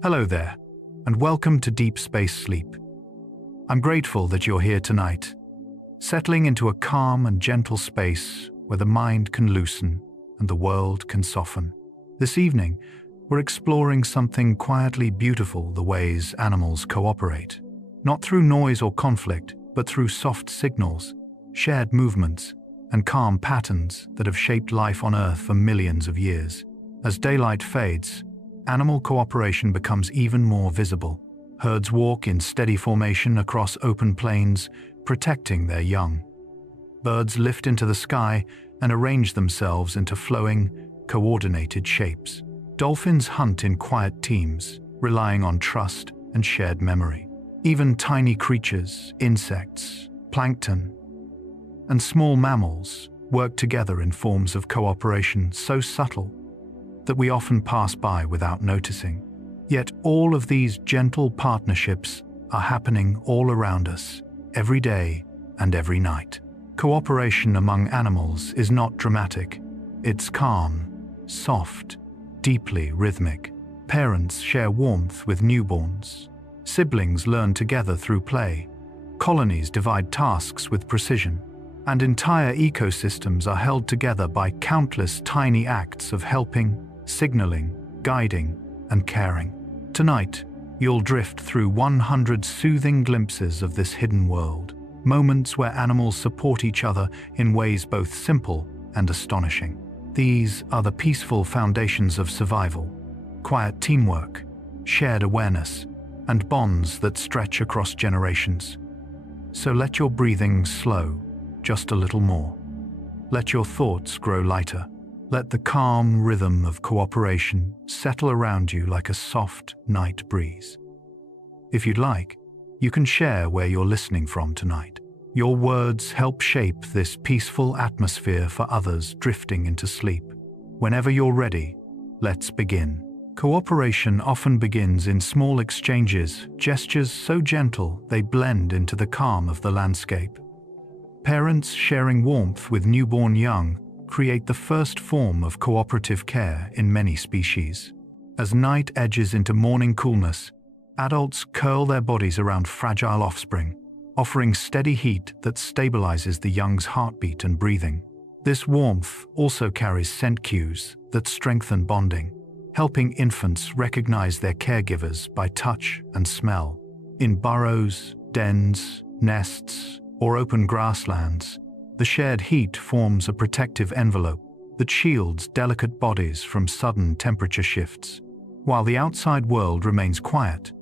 Hello there, and welcome to Deep Space Sleep. I'm grateful that you're here tonight, settling into a calm and gentle space where the mind can loosen and the world can soften. This evening, we're exploring something quietly beautiful: the ways animals cooperate. Not through noise or conflict, but through soft signals, shared movements, and calm patterns that have shaped life on Earth for millions of years. As daylight fades, animal cooperation becomes even more visible. Herds walk in steady formation across open plains, protecting their young. Birds lift into the sky and arrange themselves into flowing, coordinated shapes. Dolphins hunt in quiet teams, relying on trust and shared memory. Even tiny creatures, insects, plankton, and small mammals work together in forms of cooperation so subtle that we often pass by without noticing. Yet all of these gentle partnerships are happening all around us, every day and every night. Cooperation among animals is not dramatic. It's calm, soft, deeply rhythmic. Parents share warmth with newborns. Siblings learn together through play. Colonies divide tasks with precision. And entire ecosystems are held together by countless tiny acts of helping, signaling, guiding, and caring. Tonight, you'll drift through 100 soothing glimpses of this hidden world, moments where animals support each other in ways both simple and astonishing. These are the peaceful foundations of survival: quiet teamwork, shared awareness, and bonds that stretch across generations. So let your breathing slow just a little more. Let your thoughts grow lighter. Let the calm rhythm of cooperation settle around you like a soft night breeze. If you'd like, you can share where you're listening from tonight. Your words help shape this peaceful atmosphere for others drifting into sleep. Whenever you're ready, let's begin. Cooperation often begins in small exchanges, gestures so gentle they blend into the calm of the landscape. Parents sharing warmth with newborn young create the first form of cooperative care in many species. As night edges into morning coolness, adults curl their bodies around fragile offspring, offering steady heat that stabilizes the young's heartbeat and breathing. This warmth also carries scent cues that strengthen bonding, helping infants recognize their caregivers by touch and smell. In burrows, dens, nests, or open grasslands, the shared heat forms a protective envelope that shields delicate bodies from sudden temperature shifts. While the outside world remains quiet,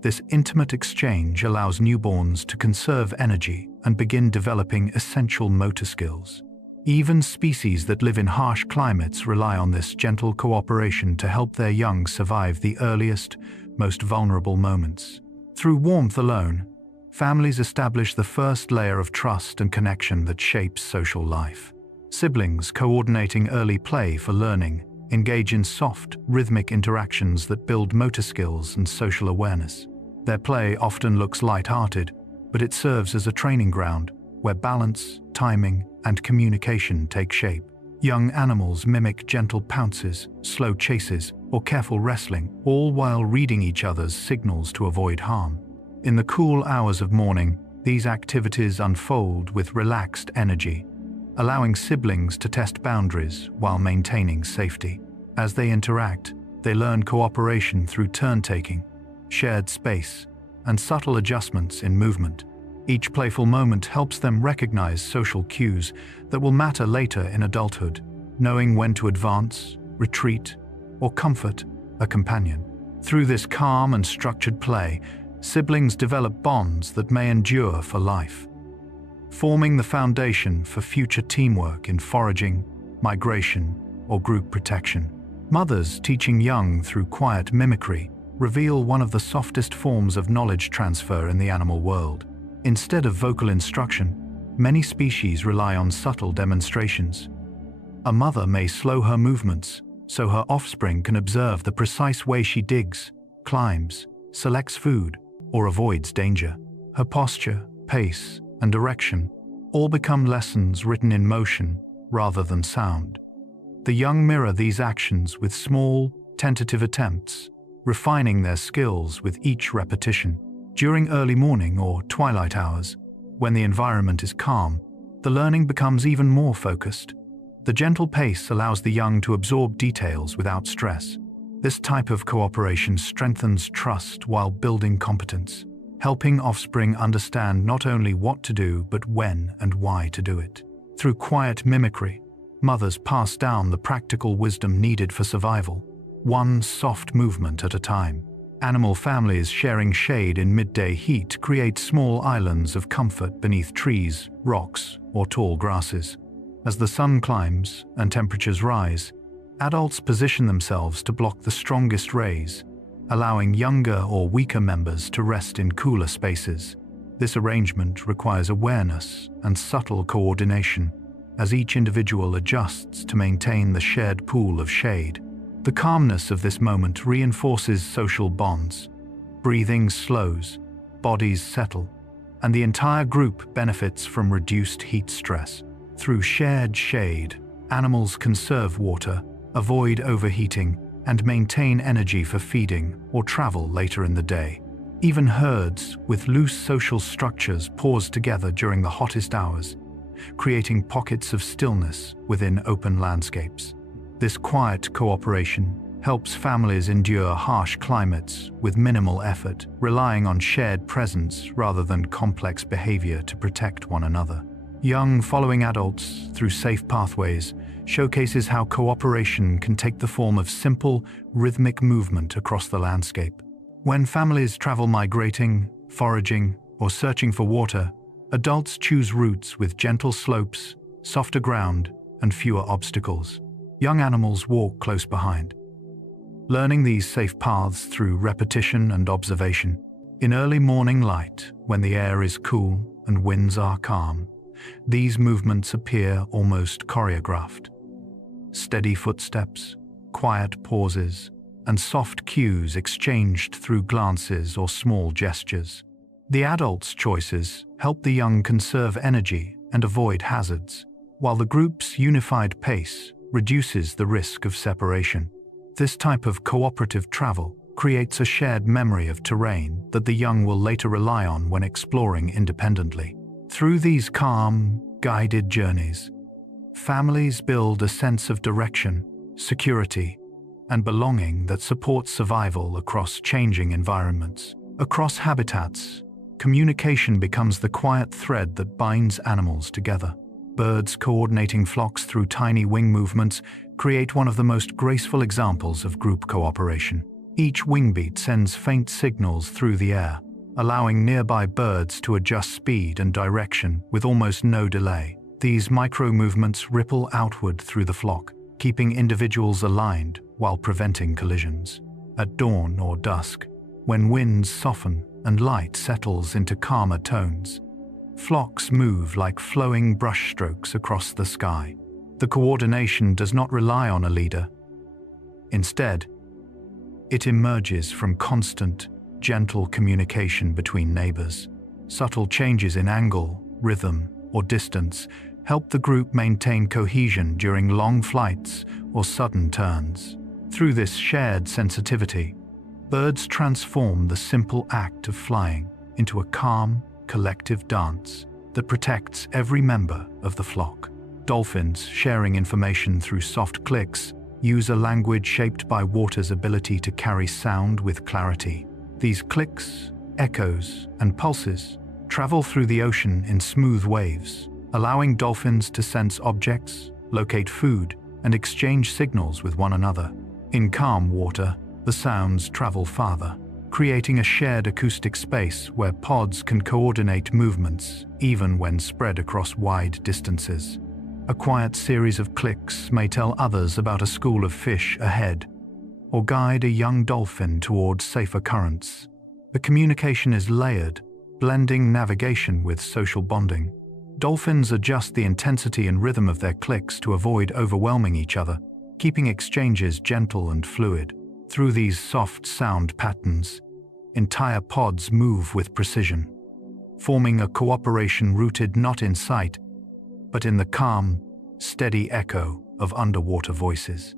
this intimate exchange allows newborns to conserve energy and begin developing essential motor skills. Even species that live in harsh climates rely on this gentle cooperation to help their young survive the earliest, most vulnerable moments. Through warmth alone, families establish the first layer of trust and connection that shapes social life. Siblings coordinating early play for learning engage in soft, rhythmic interactions that build motor skills and social awareness. Their play often looks light-hearted, but it serves as a training ground where balance, timing, and communication take shape. Young animals mimic gentle pounces, slow chases, or careful wrestling, all while reading each other's signals to avoid harm. In the cool hours of morning, these activities unfold with relaxed energy, allowing siblings to test boundaries while maintaining safety. As they interact, they learn cooperation through turn-taking, shared space, and subtle adjustments in movement. Each playful moment helps them recognize social cues that will matter later in adulthood, knowing when to advance, retreat, or comfort a companion. Through this calm and structured play, siblings develop bonds that may endure for life, forming the foundation for future teamwork in foraging, migration, or group protection. Mothers teaching young through quiet mimicry reveal one of the softest forms of knowledge transfer in the animal world. Instead of vocal instruction, many species rely on subtle demonstrations. A mother may slow her movements so her offspring can observe the precise way she digs, climbs, selects food, or avoids danger. Her posture, pace, and direction all become lessons written in motion rather than sound. The young mirror these actions with small, tentative attempts, refining their skills with each repetition. During early morning or twilight hours, when the environment is calm, the learning becomes even more focused. The gentle pace allows the young to absorb details without stress. This type of cooperation strengthens trust while building competence, helping offspring understand not only what to do but when and why to do it. Through quiet mimicry, mothers pass down the practical wisdom needed for survival, one soft movement at a time. Animal families sharing shade in midday heat create small islands of comfort beneath trees, rocks, or tall grasses. As the sun climbs and temperatures rise, adults position themselves to block the strongest rays, allowing younger or weaker members to rest in cooler spaces. This arrangement requires awareness and subtle coordination, as each individual adjusts to maintain the shared pool of shade. The calmness of this moment reinforces social bonds. Breathing slows, bodies settle, and the entire group benefits from reduced heat stress. Through shared shade, animals conserve water, avoid overheating, and maintain energy for feeding or travel later in the day. Even herds with loose social structures pause together during the hottest hours, creating pockets of stillness within open landscapes. This quiet cooperation helps families endure harsh climates with minimal effort, relying on shared presence rather than complex behavior to protect one another. Young following adults through safe pathways showcases how cooperation can take the form of simple, rhythmic movement across the landscape. When families travel migrating, foraging, or searching for water, adults choose routes with gentle slopes, softer ground, and fewer obstacles. Young animals walk close behind, learning these safe paths through repetition and observation. In early morning light, when the air is cool and winds are calm, these movements appear almost choreographed. Steady footsteps, quiet pauses, and soft cues exchanged through glances or small gestures. The adults' choices help the young conserve energy and avoid hazards, while the group's unified pace reduces the risk of separation. This type of cooperative travel creates a shared memory of terrain that the young will later rely on when exploring independently. Through these calm, guided journeys, families build a sense of direction, security, and belonging that supports survival across changing environments. Across habitats, communication becomes the quiet thread that binds animals together. Birds coordinating flocks through tiny wing movements create one of the most graceful examples of group cooperation. Each wing beat sends faint signals through the air, allowing nearby birds to adjust speed and direction with almost no delay. These micro-movements ripple outward through the flock, keeping individuals aligned while preventing collisions. At dawn or dusk, when winds soften and light settles into calmer tones, flocks move like flowing brushstrokes across the sky. The coordination does not rely on a leader. Instead, it emerges from constant, gentle communication between neighbors. Subtle changes in angle, rhythm, or distance help the group maintain cohesion during long flights or sudden turns. Through this shared sensitivity, birds transform the simple act of flying into a calm, collective dance that protects every member of the flock. Dolphins, sharing information through soft clicks, use a language shaped by water's ability to carry sound with clarity. These clicks, echoes, and pulses travel through the ocean in smooth waves, allowing dolphins to sense objects, locate food, and exchange signals with one another. In calm water, the sounds travel farther, creating a shared acoustic space where pods can coordinate movements even when spread across wide distances. A quiet series of clicks may tell others about a school of fish ahead, or guide a young dolphin towards safer currents. The communication is layered, blending navigation with social bonding. Dolphins adjust the intensity and rhythm of their clicks to avoid overwhelming each other, keeping exchanges gentle and fluid. Through these soft sound patterns, entire pods move with precision, forming a cooperation rooted not in sight, but in the calm, steady echo of underwater voices.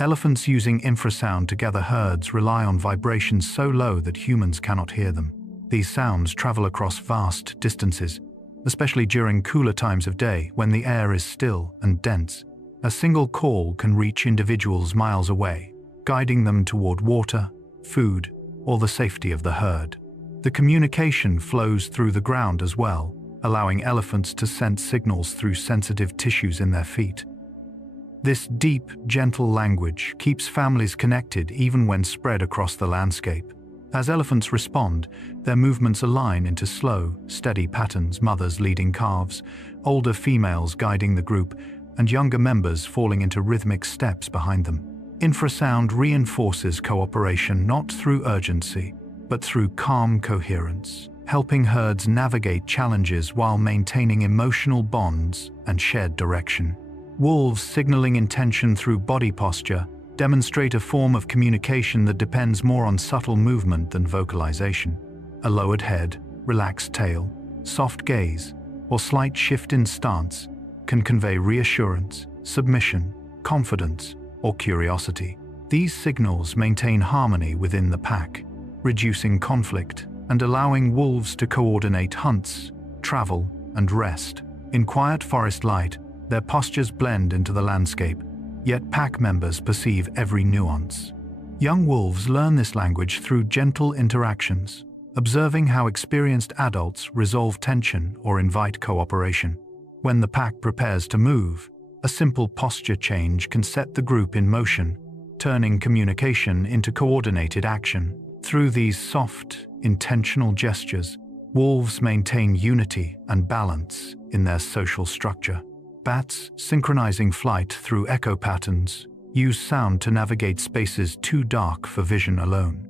Elephants using infrasound to gather herds rely on vibrations so low that humans cannot hear them. These sounds travel across vast distances, especially during cooler times of day when the air is still and dense. A single call can reach individuals miles away, guiding them toward water, food, or the safety of the herd. The communication flows through the ground as well, allowing elephants to sense signals through sensitive tissues in their feet. This deep, gentle language keeps families connected even when spread across the landscape. As elephants respond, their movements align into slow, steady patterns, mothers leading calves, older females guiding the group, and younger members falling into rhythmic steps behind them. Infrasound reinforces cooperation not through urgency, but through calm coherence, helping herds navigate challenges while maintaining emotional bonds and shared direction. Wolves signaling intention through body posture demonstrate a form of communication that depends more on subtle movement than vocalization. A lowered head, relaxed tail, soft gaze, or slight shift in stance can convey reassurance, submission, confidence, or curiosity. These signals maintain harmony within the pack, reducing conflict and allowing wolves to coordinate hunts, travel, and rest. In quiet forest light, their postures blend into the landscape, yet pack members perceive every nuance. Young wolves learn this language through gentle interactions, observing how experienced adults resolve tension or invite cooperation. When the pack prepares to move, a simple posture change can set the group in motion, turning communication into coordinated action. Through these soft, intentional gestures, wolves maintain unity and balance in their social structure. Bats, synchronizing flight through echo patterns, use sound to navigate spaces too dark for vision alone.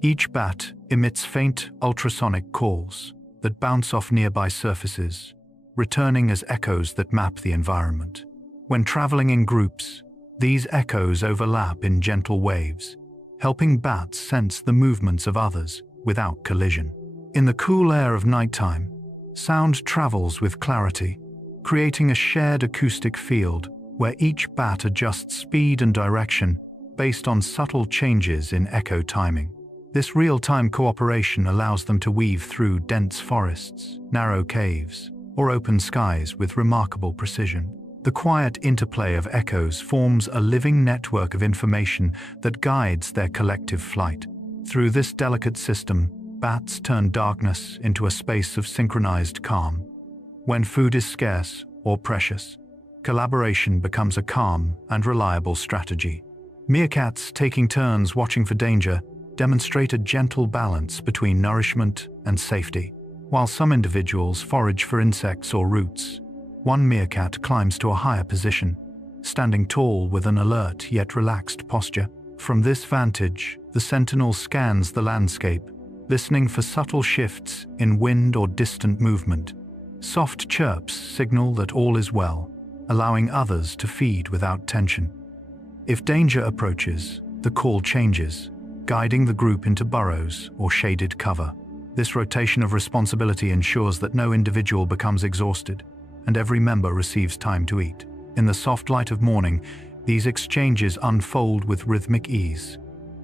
Each bat emits faint ultrasonic calls that bounce off nearby surfaces, returning as echoes that map the environment. When traveling in groups, these echoes overlap in gentle waves, helping bats sense the movements of others without collision. In the cool air of nighttime, sound travels with clarity, creating a shared acoustic field where each bat adjusts speed and direction based on subtle changes in echo timing. This real-time cooperation allows them to weave through dense forests, narrow caves, or open skies with remarkable precision. The quiet interplay of echoes forms a living network of information that guides their collective flight. Through this delicate system, bats turn darkness into a space of synchronized calm. When food is scarce or precious, collaboration becomes a calm and reliable strategy. Meerkats, taking turns watching for danger, demonstrate a gentle balance between nourishment and safety. While some individuals forage for insects or roots, one meerkat climbs to a higher position, standing tall with an alert yet relaxed posture. From this vantage, the sentinel scans the landscape, listening for subtle shifts in wind or distant movement. Soft chirps signal that all is well, allowing others to feed without tension. If danger approaches, the call changes, guiding the group into burrows or shaded cover. This rotation of responsibility ensures that no individual becomes exhausted, and every member receives time to eat. In the soft light of morning, these exchanges unfold with rhythmic ease,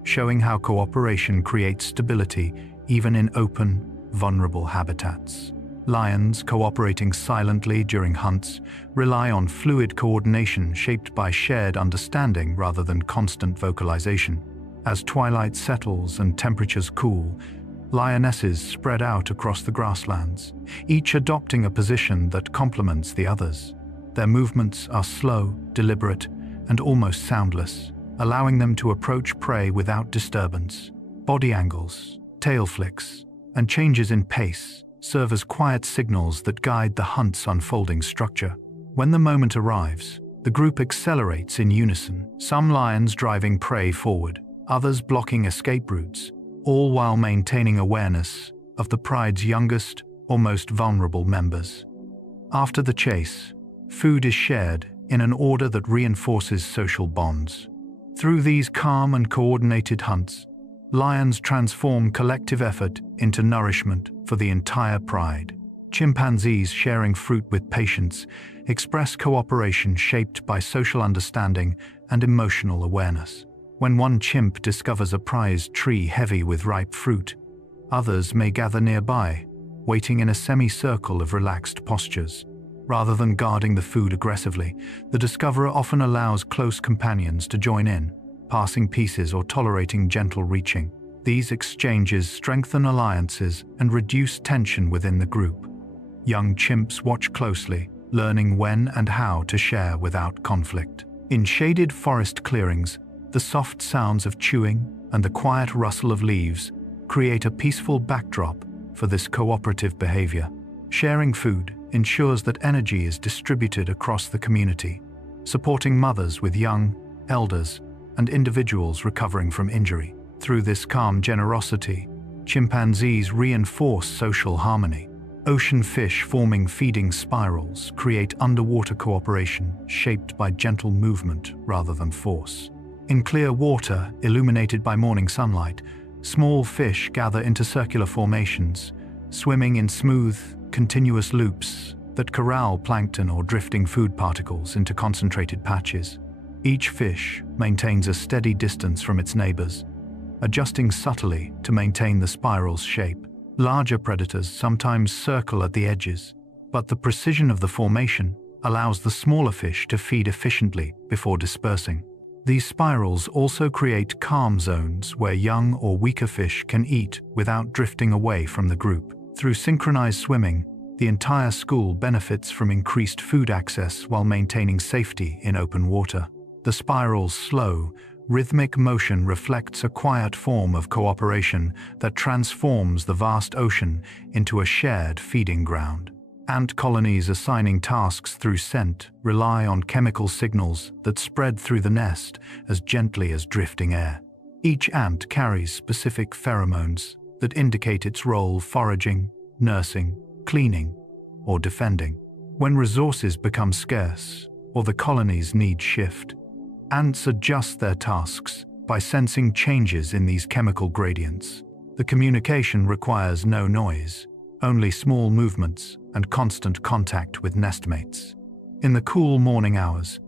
showing how cooperation creates stability even in open, vulnerable habitats. Lions, cooperating silently during hunts, rely on fluid coordination shaped by shared understanding rather than constant vocalization. As twilight settles and temperatures cool, lionesses spread out across the grasslands, each adopting a position that complements the others. Their movements are slow, deliberate, and almost soundless, allowing them to approach prey without disturbance. Body angles, tail flicks, and changes in pace serve as quiet signals that guide the hunt's unfolding structure. When the moment arrives, the group accelerates in unison, some lions driving prey forward, others blocking escape routes, all while maintaining awareness of the pride's youngest or most vulnerable members. After the chase, food is shared in an order that reinforces social bonds. Through these calm and coordinated hunts, lions transform collective effort into nourishment for the entire pride. Chimpanzees sharing fruit with patience express cooperation shaped by social understanding and emotional awareness. When one chimp discovers a prized tree heavy with ripe fruit, others may gather nearby, waiting in a semicircle of relaxed postures. Rather than guarding the food aggressively, the discoverer often allows close companions to join in, passing pieces or tolerating gentle reaching. These exchanges strengthen alliances and reduce tension within the group. Young chimps watch closely, learning when and how to share without conflict. In shaded forest clearings, the soft sounds of chewing and the quiet rustle of leaves create a peaceful backdrop for this cooperative behavior. Sharing food ensures that energy is distributed across the community, supporting mothers with young, elders, and individuals recovering from injury. Through this calm generosity, chimpanzees reinforce social harmony. Ocean fish forming feeding spirals create underwater cooperation shaped by gentle movement rather than force. In clear water, illuminated by morning sunlight, small fish gather into circular formations, swimming in smooth, continuous loops that corral plankton or drifting food particles into concentrated patches. Each fish maintains a steady distance from its neighbors, adjusting subtly to maintain the spiral's shape. Larger predators sometimes circle at the edges, but the precision of the formation allows the smaller fish to feed efficiently before dispersing. These spirals also create calm zones where young or weaker fish can eat without drifting away from the group. Through synchronized swimming, the entire school benefits from increased food access while maintaining safety in open water. The spiral's slow, rhythmic motion reflects a quiet form of cooperation that transforms the vast ocean into a shared feeding ground. Ant colonies assigning tasks through scent rely on chemical signals that spread through the nest as gently as drifting air. Each ant carries specific pheromones that indicate its role: foraging, nursing, cleaning, or defending. When resources become scarce or the colony's needs shift, ants adjust their tasks by sensing changes in these chemical gradients. The communication requires no noise, only small movements and constant contact with nestmates. In the cool morning hours,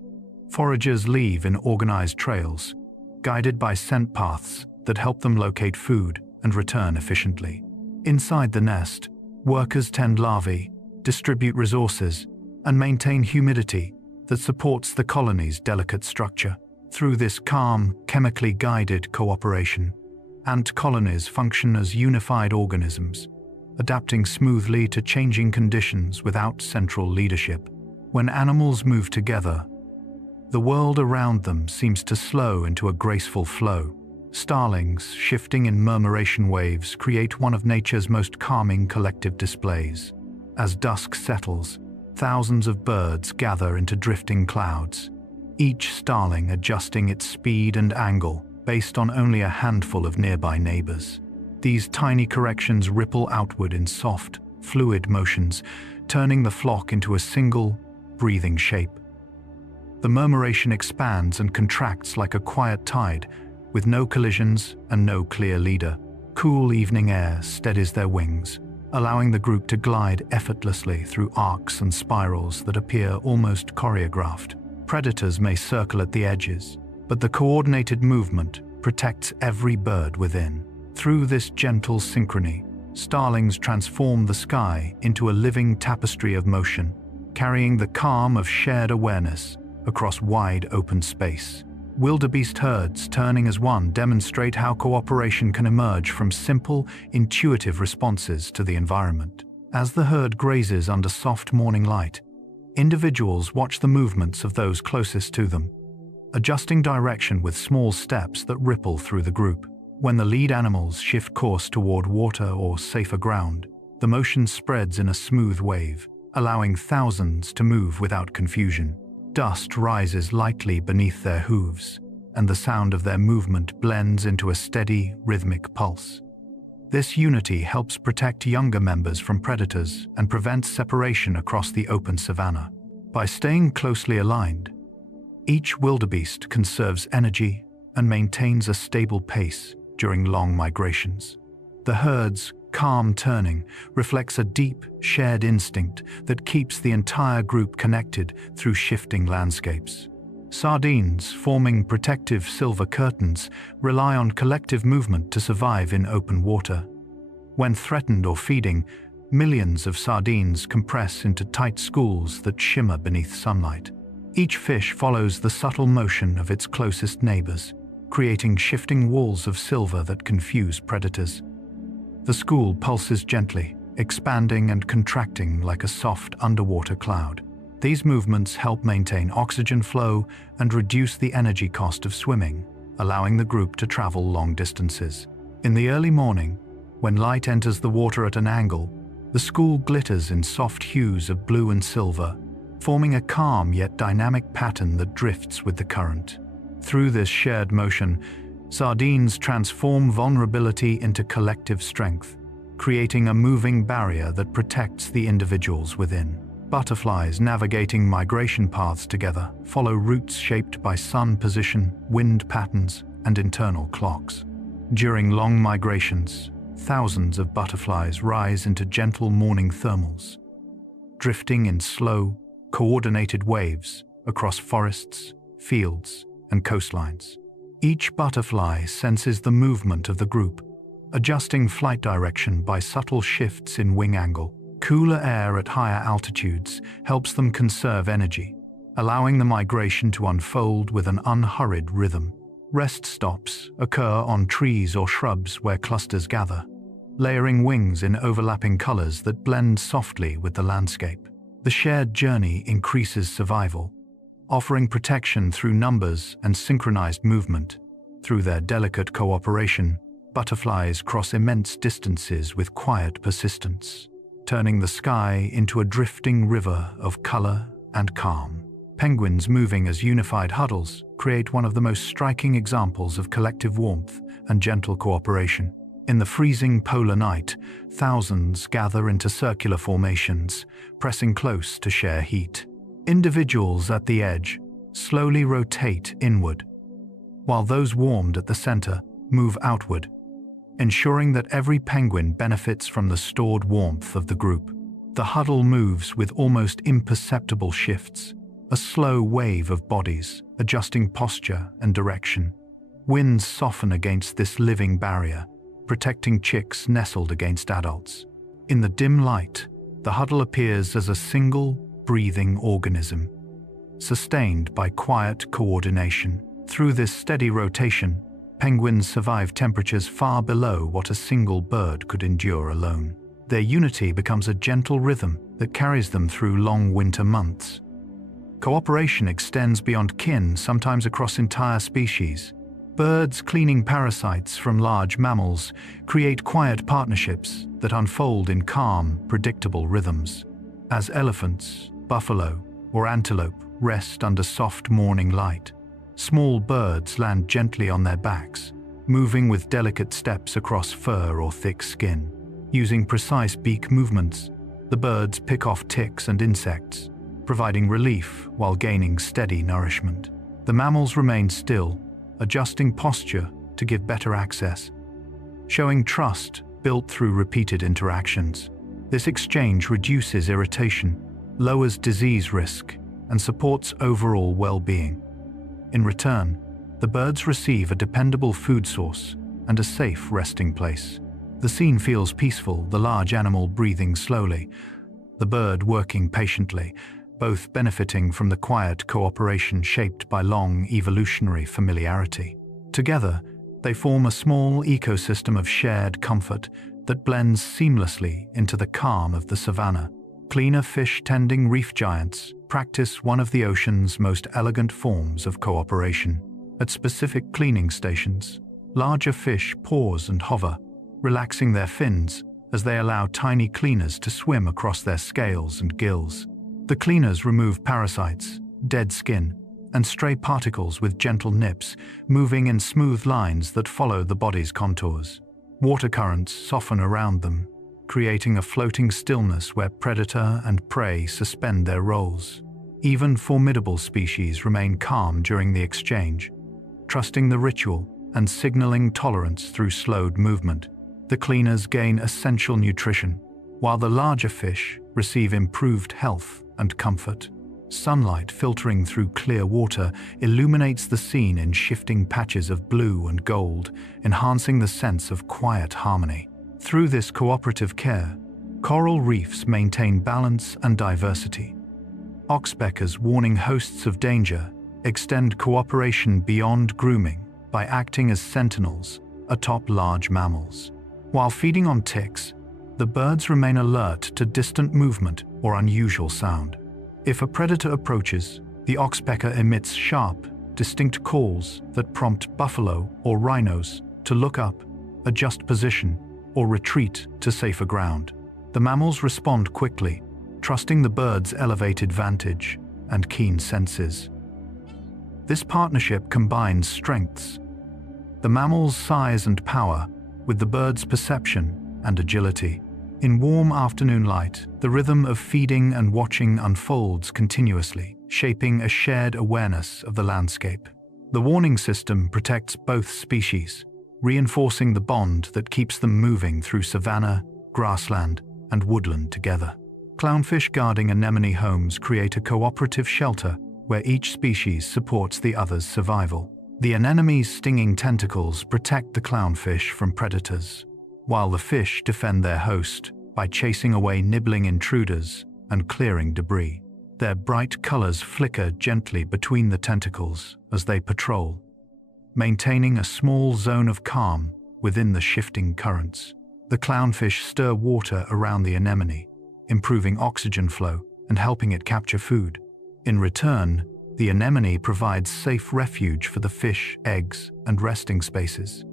foragers leave in organized trails, guided by scent paths that help them locate food and return efficiently. Inside the nest, workers tend larvae, distribute resources, and maintain humidity that supports the colony's delicate structure. Through this calm, chemically guided cooperation, ant colonies function as unified organisms, adapting smoothly to changing conditions without central leadership. When animals move together, the world around them seems to slow into a graceful flow. Starlings, shifting in murmuration waves, create one of nature's most calming collective displays. As dusk settles, thousands of birds gather into drifting clouds, each starling adjusting its speed and angle based on only a handful of nearby neighbors. These tiny corrections ripple outward in soft, fluid motions, turning the flock into a single, breathing shape. The murmuration expands and contracts like a quiet tide, with no collisions and no clear leader. Cool evening air steadies their wings, allowing the group to glide effortlessly through arcs and spirals that appear almost choreographed. Predators may circle at the edges, but the coordinated movement protects every bird within. Through this gentle synchrony, starlings transform the sky into a living tapestry of motion, carrying the calm of shared awareness across wide open space. Wildebeest herds turning as one demonstrate how cooperation can emerge from simple, intuitive responses to the environment. As the herd grazes under soft morning light, individuals watch the movements of those closest to them, adjusting direction with small steps that ripple through the group. When the lead animals shift course toward water or safer ground, the motion spreads in a smooth wave, allowing thousands to move without confusion. Dust rises lightly beneath their hooves, and the sound of their movement blends into a steady, rhythmic pulse. This unity helps protect younger members from predators and prevents separation across the open savanna. By staying closely aligned, each wildebeest conserves energy and maintains a stable pace during long migrations. The herd's calm turning reflects a deep, shared instinct that keeps the entire group connected through shifting landscapes. Sardines, forming protective silver curtains, rely on collective movement to survive in open water. When threatened or feeding, millions of sardines compress into tight schools that shimmer beneath sunlight. Each fish follows the subtle motion of its closest neighbors, creating shifting walls of silver that confuse predators. The school pulses gently, expanding and contracting like a soft underwater cloud. These movements help maintain oxygen flow and reduce the energy cost of swimming, allowing the group to travel long distances. In the early morning, when light enters the water at an angle, the school glitters in soft hues of blue and silver, forming a calm yet dynamic pattern that drifts with the current. Through this shared motion, sardines transform vulnerability into collective strength, creating a moving barrier that protects the individuals within. Butterflies navigating migration paths together follow routes shaped by sun position, wind patterns, and internal clocks. During long migrations, thousands of butterflies rise into gentle morning thermals, drifting in slow, coordinated waves across forests, fields, and coastlines. Each butterfly senses the movement of the group, adjusting flight direction by subtle shifts in wing angle. Cooler air at higher altitudes helps them conserve energy, allowing the migration to unfold with an unhurried rhythm. Rest stops occur on trees or shrubs where clusters gather, layering wings in overlapping colors that blend softly with the landscape. The shared journey increases survival, offering protection through numbers and synchronized movement. Through their delicate cooperation, butterflies cross immense distances with quiet persistence, turning the sky into a drifting river of color and calm. Penguins moving as unified huddles create one of the most striking examples of collective warmth and gentle cooperation. In the freezing polar night, thousands gather into circular formations, pressing close to share heat. Individuals at the edge slowly rotate inward, while those warmed at the center move outward, ensuring that every penguin benefits from the stored warmth of the group. The huddle moves with almost imperceptible shifts, a slow wave of bodies adjusting posture and direction. Winds soften against this living barrier, protecting chicks nestled against adults. In the dim light, the huddle appears as a single, breathing organism, sustained by quiet coordination. Through this steady rotation, penguins survive temperatures far below what a single bird could endure alone. Their unity becomes a gentle rhythm that carries them through long winter months. Cooperation extends beyond kin, sometimes across entire species. Birds cleaning parasites from large mammals create quiet partnerships that unfold in calm, predictable rhythms. As elephants, buffalo, or antelope rest under soft morning light, small birds land gently on their backs, moving with delicate steps across fur or thick skin. Using precise beak movements, the birds pick off ticks and insects, providing relief while gaining steady nourishment. The mammals remain still, adjusting posture to give better access, showing trust built through repeated interactions. This exchange reduces irritation, lowers disease risk, and supports overall well-being. In return, the birds receive a dependable food source and a safe resting place. The scene feels peaceful, the large animal breathing slowly, the bird working patiently, both benefiting from the quiet cooperation shaped by long evolutionary familiarity. Together, they form a small ecosystem of shared comfort that blends seamlessly into the calm of the savanna. Cleaner fish-tending reef giants practice one of the ocean's most elegant forms of cooperation. At specific cleaning stations, larger fish pause and hover, relaxing their fins as they allow tiny cleaners to swim across their scales and gills. The cleaners remove parasites, dead skin, and stray particles with gentle nips, moving in smooth lines that follow the body's contours. Water currents soften around them, creating a floating stillness where predator and prey suspend their roles. Even formidable species remain calm during the exchange, trusting the ritual and signaling tolerance through slowed movement. The cleaners gain essential nutrition, while the larger fish receive improved health and comfort. Sunlight filtering through clear water illuminates the scene in shifting patches of blue and gold, enhancing the sense of quiet harmony. Through this cooperative care, coral reefs maintain balance and diversity. Oxpeckers warning hosts of danger extend cooperation beyond grooming by acting as sentinels atop large mammals. While feeding on ticks, the birds remain alert to distant movement or unusual sound. If a predator approaches, the oxpecker emits sharp, distinct calls that prompt buffalo or rhinos to look up, adjust position, or retreat to safer ground. The mammals respond quickly, trusting the bird's elevated vantage and keen senses. This partnership combines strengths: the mammal's size and power with the bird's perception and agility. In warm afternoon light, the rhythm of feeding and watching unfolds continuously, shaping a shared awareness of the landscape. The warning system protects both species, reinforcing the bond that keeps them moving through savanna, grassland, and woodland together. Clownfish guarding anemone homes create a cooperative shelter where each species supports the other's survival. The anemone's stinging tentacles protect the clownfish from predators, while the fish defend their host by chasing away nibbling intruders and clearing debris. Their bright colors flicker gently between the tentacles as they patrol, maintaining a small zone of calm within the shifting currents. The clownfish stir water around the anemone, improving oxygen flow and helping it capture food. In return, the anemone provides safe refuge for the fish, eggs, and resting spaces.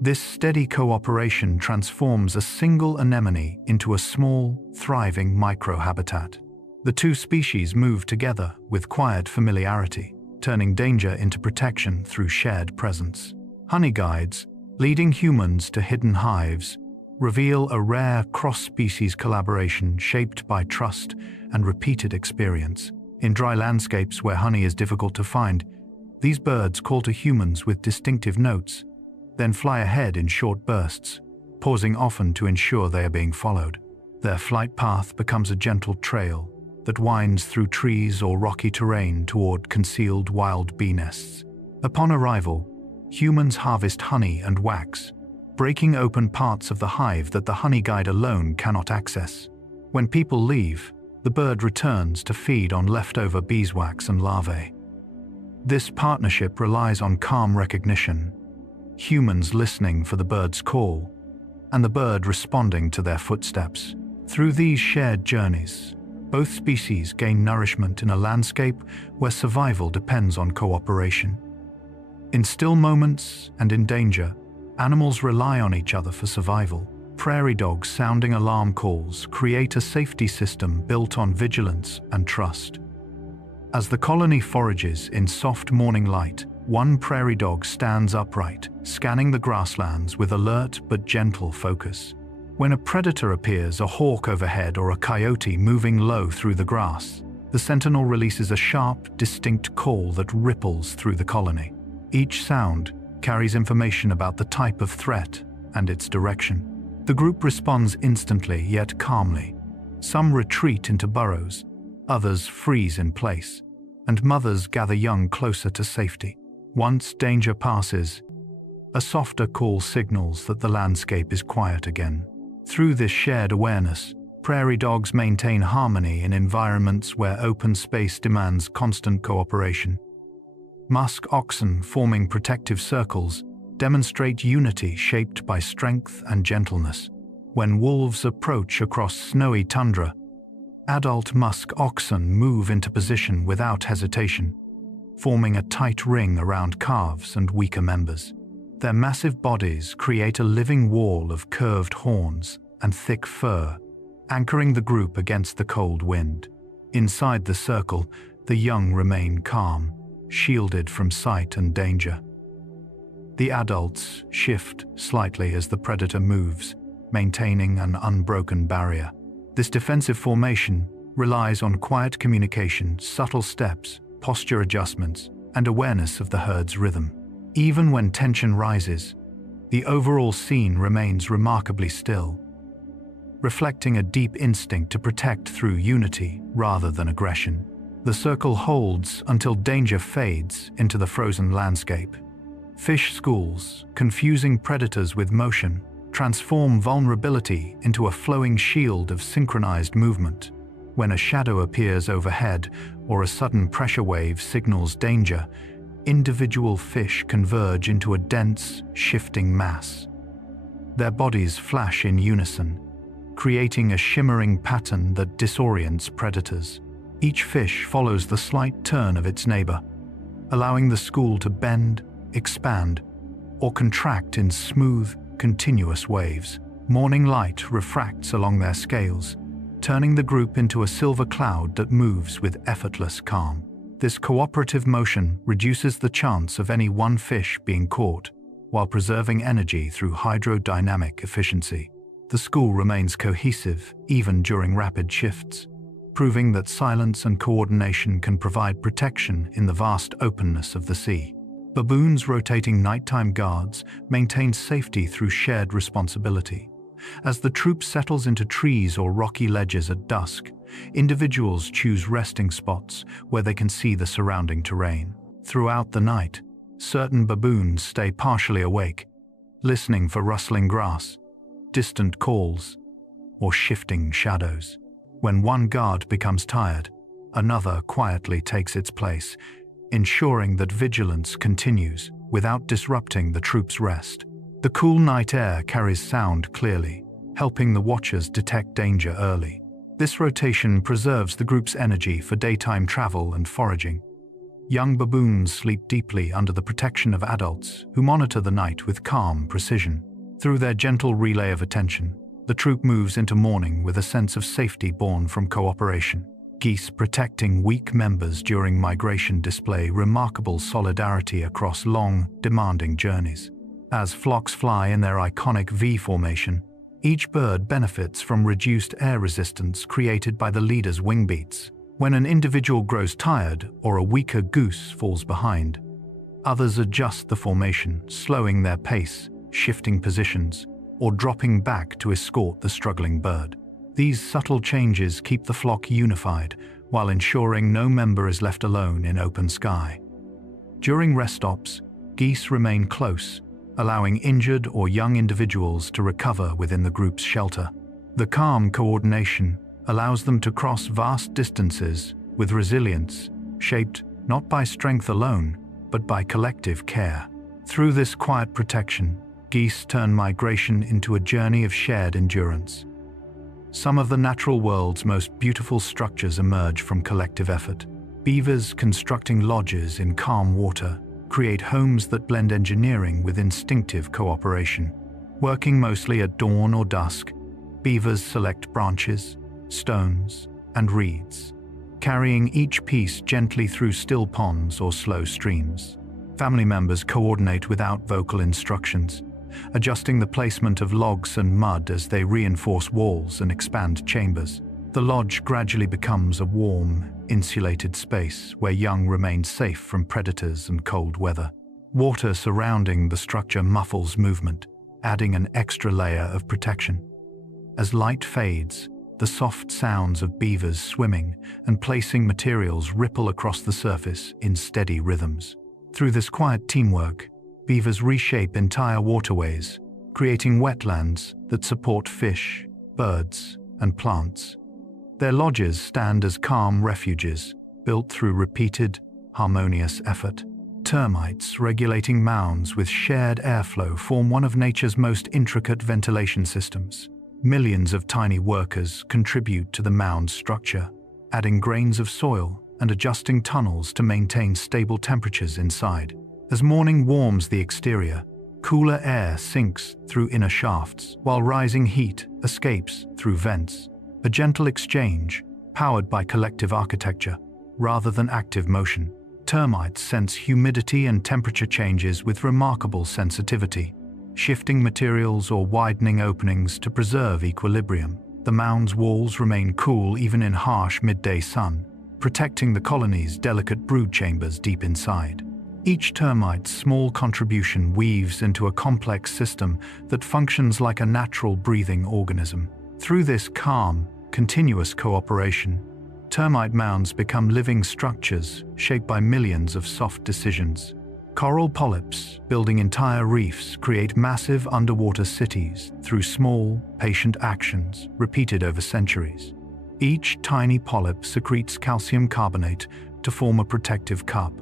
This steady cooperation transforms a single anemone into a small, thriving microhabitat. The two species move together with quiet familiarity, turning danger into protection through shared presence. Honey guides, leading humans to hidden hives, reveal a rare cross-species collaboration shaped by trust and repeated experience. In dry landscapes where honey is difficult to find, these birds call to humans with distinctive notes, then fly ahead in short bursts, pausing often to ensure they are being followed. Their flight path becomes a gentle trail that winds through trees or rocky terrain toward concealed wild bee nests. Upon arrival, humans harvest honey and wax, breaking open parts of the hive that the honey guide alone cannot access. When people leave, the bird returns to feed on leftover beeswax and larvae. This partnership relies on calm recognition, humans listening for the bird's call, and the bird responding to their footsteps. Through these shared journeys, both species gain nourishment in a landscape where survival depends on cooperation. In still moments and in danger, animals rely on each other for survival. Prairie dogs sounding alarm calls create a safety system built on vigilance and trust. As the colony forages in soft morning light, one prairie dog stands upright, scanning the grasslands with alert but gentle focus. When a predator appears, a hawk overhead or a coyote moving low through the grass, the sentinel releases a sharp, distinct call that ripples through the colony. Each sound carries information about the type of threat and its direction. The group responds instantly yet calmly. Some retreat into burrows, others freeze in place, and mothers gather young closer to safety. Once danger passes, a softer call signals that the landscape is quiet again. Through this shared awareness, prairie dogs maintain harmony in environments where open space demands constant cooperation. Musk oxen forming protective circles demonstrate unity shaped by strength and gentleness. When wolves approach across snowy tundra, adult musk oxen move into position without hesitation, forming a tight ring around calves and weaker members. Their massive bodies create a living wall of curved horns and thick fur, anchoring the group against the cold wind. Inside the circle, the young remain calm, shielded from sight and danger. The adults shift slightly as the predator moves, maintaining an unbroken barrier. This defensive formation relies on quiet communication, subtle steps, posture adjustments, and awareness of the herd's rhythm. Even when tension rises, the overall scene remains remarkably still, reflecting a deep instinct to protect through unity rather than aggression. The circle holds until danger fades into the frozen landscape. Fish schools, confusing predators with motion, transform vulnerability into a flowing shield of synchronized movement. When a shadow appears overhead or a sudden pressure wave signals danger, individual fish converge into a dense, shifting mass. Their bodies flash in unison, creating a shimmering pattern that disorients predators. Each fish follows the slight turn of its neighbor, allowing the school to bend, expand, or contract in smooth, continuous waves. Morning light refracts along their scales, turning the group into a silver cloud that moves with effortless calm. This cooperative motion reduces the chance of any one fish being caught, while preserving energy through hydrodynamic efficiency. The school remains cohesive even during rapid shifts, proving that silence and coordination can provide protection in the vast openness of the sea. Baboons rotating nighttime guards maintain safety through shared responsibility. As the troop settles into trees or rocky ledges at dusk, individuals choose resting spots where they can see the surrounding terrain. Throughout the night, certain baboons stay partially awake, listening for rustling grass, distant calls, or shifting shadows. When one guard becomes tired, another quietly takes its place, ensuring that vigilance continues without disrupting the troop's rest. The cool night air carries sound clearly, helping the watchers detect danger early. This rotation preserves the group's energy for daytime travel and foraging. Young baboons sleep deeply under the protection of adults who monitor the night with calm precision. Through their gentle relay of attention, the troop moves into morning with a sense of safety born from cooperation. Geese protecting weak members during migration display remarkable solidarity across long, demanding journeys. As flocks fly in their iconic V formation, each bird benefits from reduced air resistance created by the leader's wing beats. When an individual grows tired or a weaker goose falls behind, others adjust the formation, slowing their pace, shifting positions, or dropping back to escort the struggling bird. These subtle changes keep the flock unified while ensuring no member is left alone in open sky. During rest stops, geese remain close, allowing injured or young individuals to recover within the group's shelter. The calm coordination allows them to cross vast distances with resilience, shaped not by strength alone, but by collective care. Through this quiet protection, geese turn migration into a journey of shared endurance. Some of the natural world's most beautiful structures emerge from collective effort. Beavers constructing lodges in calm water create homes that blend engineering with instinctive cooperation. Working mostly at dawn or dusk, beavers select branches, stones, and reeds, carrying each piece gently through still ponds or slow streams. Family members coordinate without vocal instructions, adjusting the placement of logs and mud as they reinforce walls and expand chambers. The lodge gradually becomes a warm, insulated space where young remain safe from predators and cold weather. Water surrounding the structure muffles movement, adding an extra layer of protection. As light fades, the soft sounds of beavers swimming and placing materials ripple across the surface in steady rhythms. Through this quiet teamwork, beavers reshape entire waterways, creating wetlands that support fish, birds, and plants. Their lodges stand as calm refuges, built through repeated, harmonious effort. Termites regulating mounds with shared airflow form one of nature's most intricate ventilation systems. Millions of tiny workers contribute to the mound's structure, adding grains of soil and adjusting tunnels to maintain stable temperatures inside. As morning warms the exterior, cooler air sinks through inner shafts, while rising heat escapes through vents. A gentle exchange, powered by collective architecture, rather than active motion. Termites sense humidity and temperature changes with remarkable sensitivity, shifting materials or widening openings to preserve equilibrium. The mound's walls remain cool even in harsh midday sun, protecting the colony's delicate brood chambers deep inside. Each termite's small contribution weaves into a complex system that functions like a natural breathing organism. Through this calm, continuous cooperation, termite mounds become living structures shaped by millions of soft decisions. Coral polyps, building entire reefs, create massive underwater cities through small, patient actions repeated over centuries. Each tiny polyp secretes calcium carbonate to form a protective cup,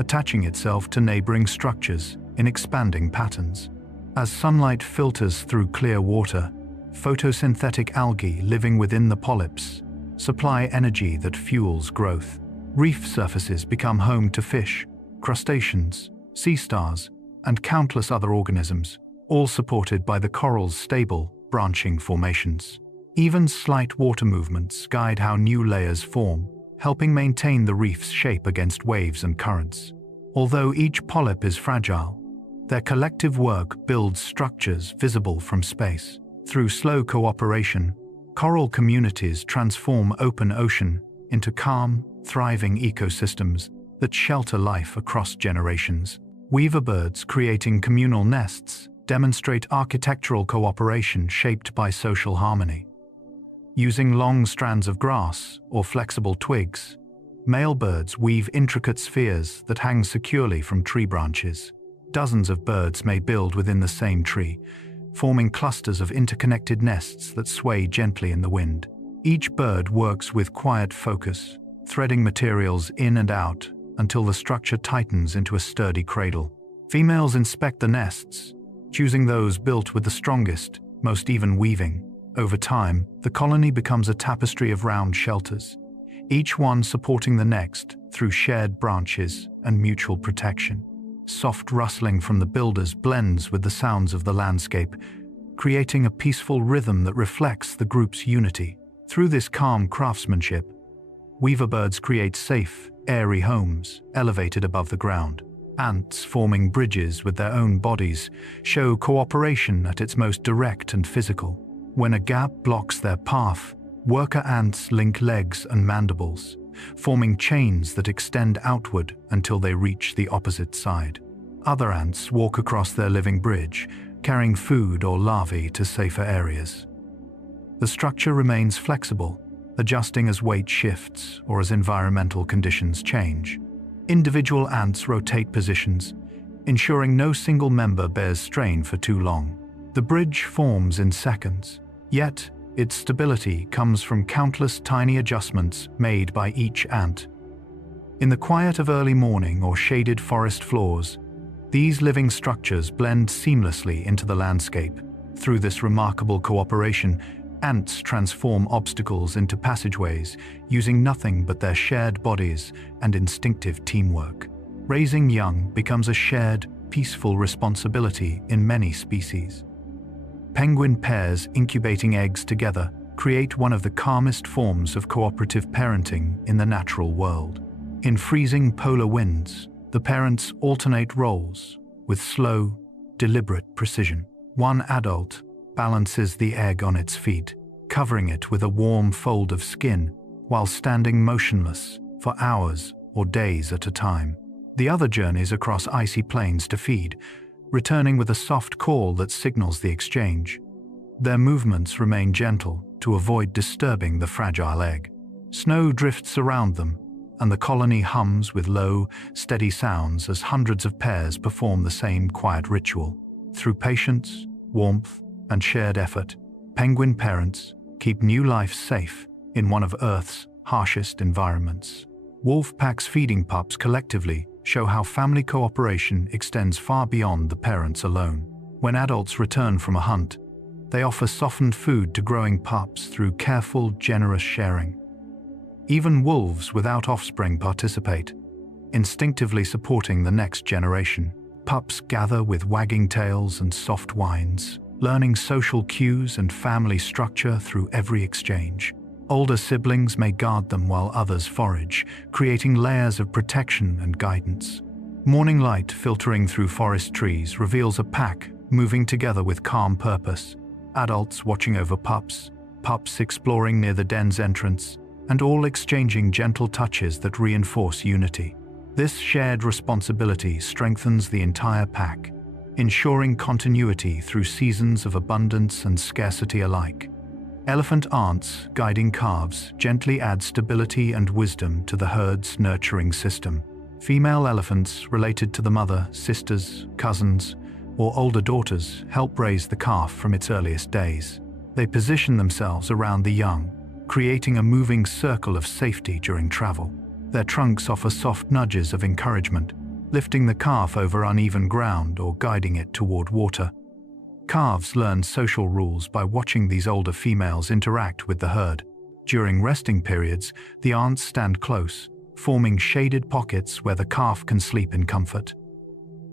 attaching itself to neighboring structures in expanding patterns. As sunlight filters through clear water, photosynthetic algae living within the polyps supply energy that fuels growth. Reef surfaces become home to fish, crustaceans, sea stars, and countless other organisms, all supported by the coral's stable, branching formations. Even slight water movements guide how new layers form, helping maintain the reef's shape against waves and currents. Although each polyp is fragile, their collective work builds structures visible from space. Through slow cooperation, coral communities transform open ocean into calm, thriving ecosystems that shelter life across generations. Weaver birds creating communal nests demonstrate architectural cooperation shaped by social harmony. Using long strands of grass or flexible twigs, male birds weave intricate spheres that hang securely from tree branches. Dozens of birds may build within the same tree, forming clusters of interconnected nests that sway gently in the wind. Each bird works with quiet focus, threading materials in and out until the structure tightens into a sturdy cradle. Females inspect the nests, choosing those built with the strongest, most even weaving. Over time, the colony becomes a tapestry of round shelters, each one supporting the next through shared branches and mutual protection. Soft rustling from the builders blends with the sounds of the landscape, creating a peaceful rhythm that reflects the group's unity. Through this calm craftsmanship, weaver birds create safe, airy homes elevated above the ground. Ants forming bridges with their own bodies show cooperation at its most direct and physical. When a gap blocks their path, worker ants link legs and mandibles, forming chains that extend outward until they reach the opposite side. Other ants walk across their living bridge, carrying food or larvae to safer areas. The structure remains flexible, adjusting as weight shifts or as environmental conditions change. Individual ants rotate positions, ensuring no single member bears strain for too long. The bridge forms in seconds, yet its stability comes from countless tiny adjustments made by each ant. In the quiet of early morning or shaded forest floors, these living structures blend seamlessly into the landscape. Through this remarkable cooperation, ants transform obstacles into passageways, using nothing but their shared bodies and instinctive teamwork. Raising young becomes a shared, peaceful responsibility in many species. Penguin pairs incubating eggs together create one of the calmest forms of cooperative parenting in the natural world. In freezing polar winds, the parents alternate roles with slow, deliberate precision. One adult balances the egg on its feet, covering it with a warm fold of skin while standing motionless for hours or days at a time. The other journeys across icy plains to feed, returning with a soft call that signals the exchange. Their movements remain gentle to avoid disturbing the fragile egg. Snow drifts around them, and the colony hums with low, steady sounds as hundreds of pairs perform the same quiet ritual. Through patience, warmth, and shared effort, penguin parents keep new life safe in one of Earth's harshest environments. Wolf packs feeding pups collectively show how family cooperation extends far beyond the parents alone. When adults return from a hunt, they offer softened food to growing pups through careful, generous sharing. Even wolves without offspring participate, instinctively supporting the next generation. Pups gather with wagging tails and soft whines, learning social cues and family structure through every exchange. Older siblings may guard them while others forage, creating layers of protection and guidance. Morning light filtering through forest trees reveals a pack moving together with calm purpose. Adults watching over pups, pups exploring near the den's entrance, and all exchanging gentle touches that reinforce unity. This shared responsibility strengthens the entire pack, ensuring continuity through seasons of abundance and scarcity alike. Elephant aunts, guiding calves, gently add stability and wisdom to the herd's nurturing system. Female elephants related to the mother, sisters, cousins, or older daughters help raise the calf from its earliest days. They position themselves around the young, creating a moving circle of safety during travel. Their trunks offer soft nudges of encouragement, lifting the calf over uneven ground or guiding it toward water. Calves learn social rules by watching these older females interact with the herd. During resting periods, the aunts stand close, forming shaded pockets where the calf can sleep in comfort.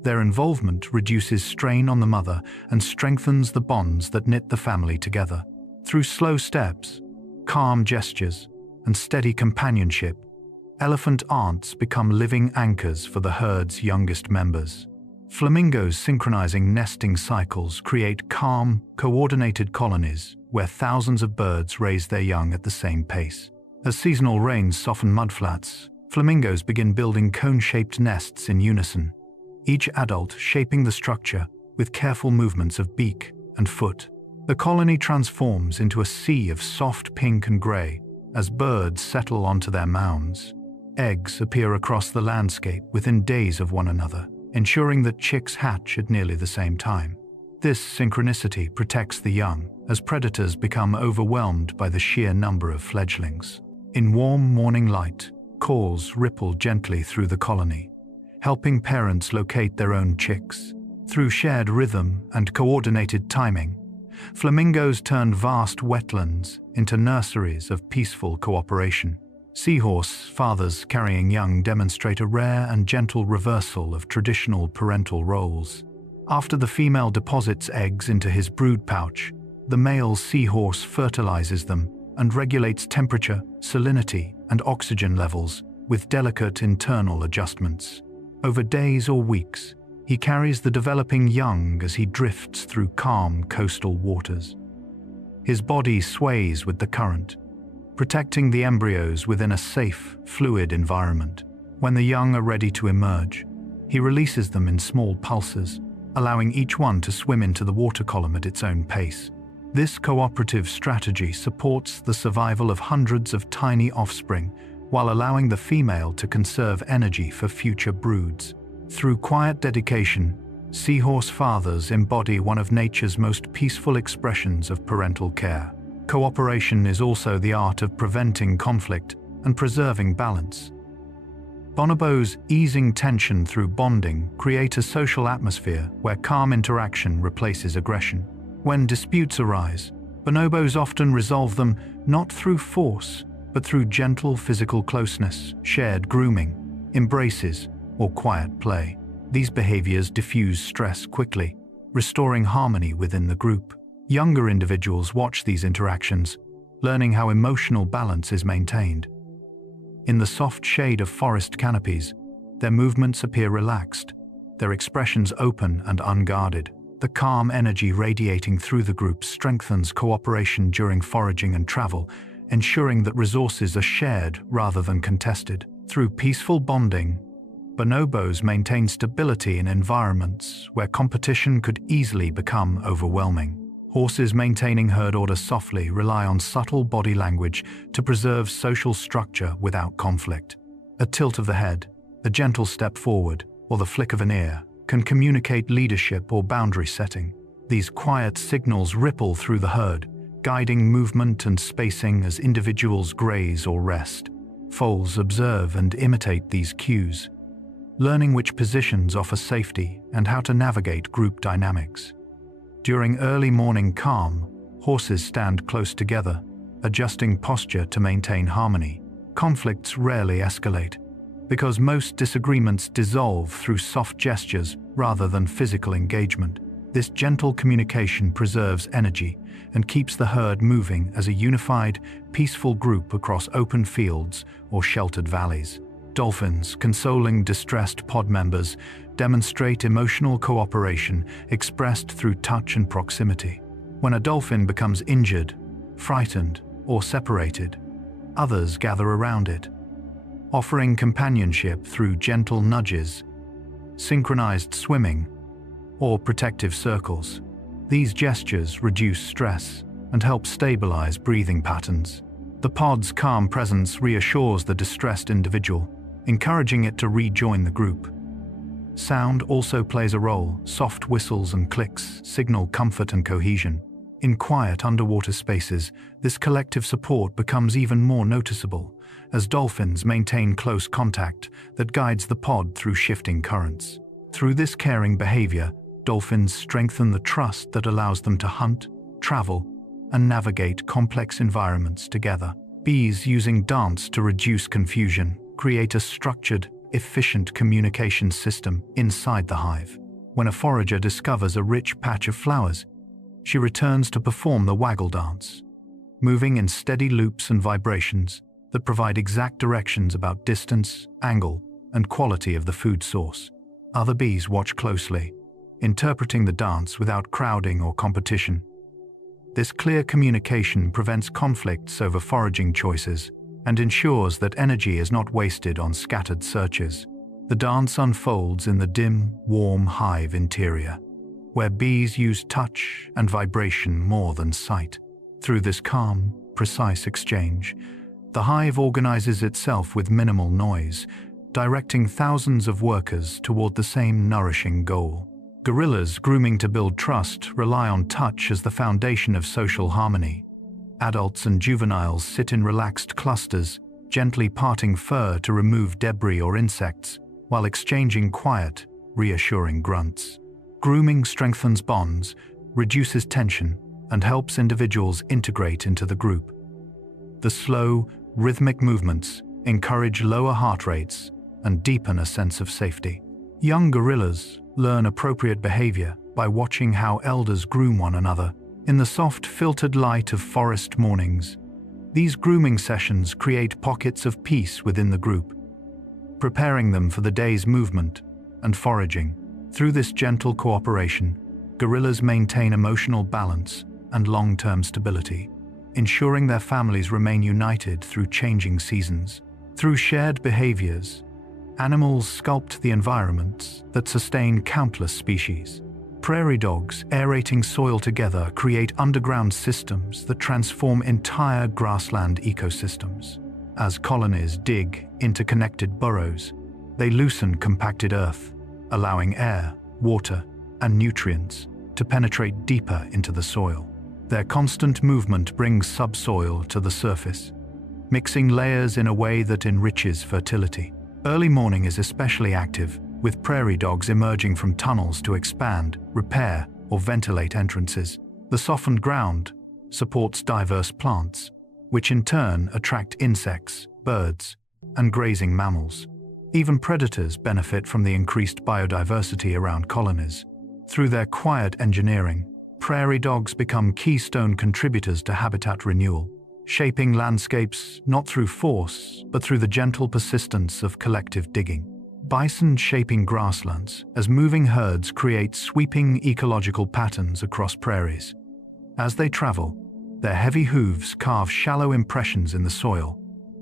Their involvement reduces strain on the mother and strengthens the bonds that knit the family together. Through slow steps, calm gestures, and steady companionship, elephant aunts become living anchors for the herd's youngest members. Flamingos synchronizing nesting cycles create calm, coordinated colonies where thousands of birds raise their young at the same pace. As seasonal rains soften mudflats, flamingos begin building cone-shaped nests in unison, each adult shaping the structure with careful movements of beak and foot. The colony transforms into a sea of soft pink and gray as birds settle onto their mounds. Eggs appear across the landscape within days of one another, ensuring that chicks hatch at nearly the same time. This synchronicity protects the young as predators become overwhelmed by the sheer number of fledglings. In warm morning light, calls ripple gently through the colony, helping parents locate their own chicks. Through shared rhythm and coordinated timing, flamingos turn vast wetlands into nurseries of peaceful cooperation. Seahorse fathers carrying young demonstrate a rare and gentle reversal of traditional parental roles. After the female deposits eggs into his brood pouch, the male seahorse fertilizes them and regulates temperature, salinity, and oxygen levels with delicate internal adjustments. Over days or weeks, he carries the developing young as he drifts through calm coastal waters. His body sways with the current, protecting the embryos within a safe, fluid environment. When the young are ready to emerge, he releases them in small pulses, allowing each one to swim into the water column at its own pace. This cooperative strategy supports the survival of hundreds of tiny offspring while allowing the female to conserve energy for future broods. Through quiet dedication, seahorse fathers embody one of nature's most peaceful expressions of parental care. Cooperation is also the art of preventing conflict and preserving balance. Bonobos easing tension through bonding create a social atmosphere where calm interaction replaces aggression. When disputes arise, bonobos often resolve them not through force, but through gentle physical closeness, shared grooming, embraces, or quiet play. These behaviors diffuse stress quickly, restoring harmony within the group. Younger individuals watch these interactions, learning how emotional balance is maintained. In the soft shade of forest canopies, their movements appear relaxed, their expressions open and unguarded. The calm energy radiating through the group strengthens cooperation during foraging and travel, ensuring that resources are shared rather than contested. Through peaceful bonding, bonobos maintain stability in environments where competition could easily become overwhelming. Horses maintaining herd order softly rely on subtle body language to preserve social structure without conflict. A tilt of the head, a gentle step forward, or the flick of an ear can communicate leadership or boundary setting. These quiet signals ripple through the herd, guiding movement and spacing as individuals graze or rest. Foals observe and imitate these cues, learning which positions offer safety and how to navigate group dynamics. During early morning calm, horses stand close together, adjusting posture to maintain harmony. Conflicts rarely escalate, because most disagreements dissolve through soft gestures rather than physical engagement. This gentle communication preserves energy and keeps the herd moving as a unified, peaceful group across open fields or sheltered valleys. Dolphins, consoling distressed pod members, demonstrate emotional cooperation expressed through touch and proximity. When a dolphin becomes injured, frightened, or separated, others gather around it, offering companionship through gentle nudges, synchronized swimming, or protective circles. These gestures reduce stress and help stabilize breathing patterns. The pod's calm presence reassures the distressed individual, encouraging it to rejoin the group. Sound also plays a role. Soft whistles and clicks signal comfort and cohesion. In quiet underwater spaces, this collective support becomes even more noticeable, as dolphins maintain close contact that guides the pod through shifting currents. Through this caring behavior, dolphins strengthen the trust that allows them to hunt, travel, and navigate complex environments together. Bees, using dance to reduce confusion, create a structured, efficient communication system inside the hive. When a forager discovers a rich patch of flowers, she returns to perform the waggle dance, moving in steady loops and vibrations that provide exact directions about distance, angle, and quality of the food source. Other bees watch closely, interpreting the dance without crowding or competition. This clear communication prevents conflicts over foraging choices and ensures that energy is not wasted on scattered searches. The dance unfolds in the dim, warm hive interior, where bees use touch and vibration more than sight. Through this calm, precise exchange, the hive organizes itself with minimal noise, directing thousands of workers toward the same nourishing goal. Gorillas, grooming to build trust, rely on touch as the foundation of social harmony. Adults and juveniles sit in relaxed clusters, gently parting fur to remove debris or insects, while exchanging quiet, reassuring grunts. Grooming strengthens bonds, reduces tension, and helps individuals integrate into the group. The slow, rhythmic movements encourage lower heart rates and deepen a sense of safety. Young gorillas learn appropriate behavior by watching how elders groom one another. In the soft, filtered light of forest mornings, these grooming sessions create pockets of peace within the group, preparing them for the day's movement and foraging. Through this gentle cooperation, gorillas maintain emotional balance and long-term stability, ensuring their families remain united through changing seasons. Through shared behaviors, animals sculpt the environments that sustain countless species. Prairie dogs, aerating soil together, create underground systems that transform entire grassland ecosystems. As colonies dig interconnected burrows, they loosen compacted earth, allowing air, water, and nutrients to penetrate deeper into the soil. Their constant movement brings subsoil to the surface, mixing layers in a way that enriches fertility. Early morning is especially active, with prairie dogs emerging from tunnels to expand, repair, or ventilate entrances. The softened ground supports diverse plants, which in turn attract insects, birds, and grazing mammals. Even predators benefit from the increased biodiversity around colonies. Through their quiet engineering, prairie dogs become keystone contributors to habitat renewal, shaping landscapes not through force, but through the gentle persistence of collective digging. Bison shaping grasslands as moving herds create sweeping ecological patterns across prairies. As they travel, their heavy hooves carve shallow impressions in the soil,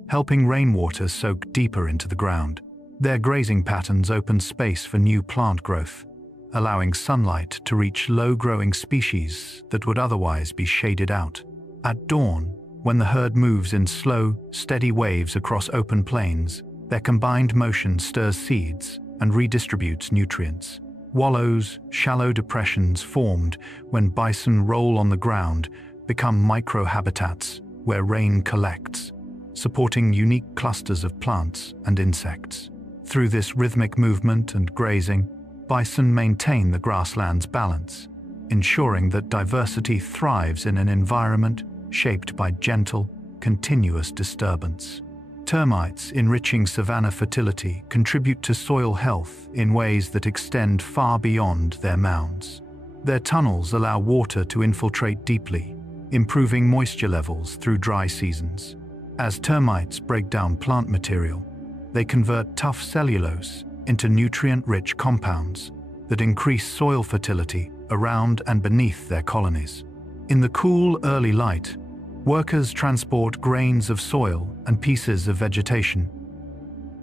helping rainwater soak deeper into the ground. Their grazing patterns open space for new plant growth, allowing sunlight to reach low-growing species that would otherwise be shaded out. At dawn, when the herd moves in slow, steady waves across open plains, their combined motion stirs seeds and redistributes nutrients. Wallows, shallow depressions formed when bison roll on the ground, become microhabitats where rain collects, supporting unique clusters of plants and insects. Through this rhythmic movement and grazing, bison maintain the grassland's balance, ensuring that diversity thrives in an environment shaped by gentle, continuous disturbance. Termites, enriching savanna fertility, contribute to soil health in ways that extend far beyond their mounds. Their tunnels allow water to infiltrate deeply, improving moisture levels through dry seasons. As termites break down plant material, they convert tough cellulose into nutrient-rich compounds that increase soil fertility around and beneath their colonies. In the cool, early light, workers transport grains of soil and pieces of vegetation,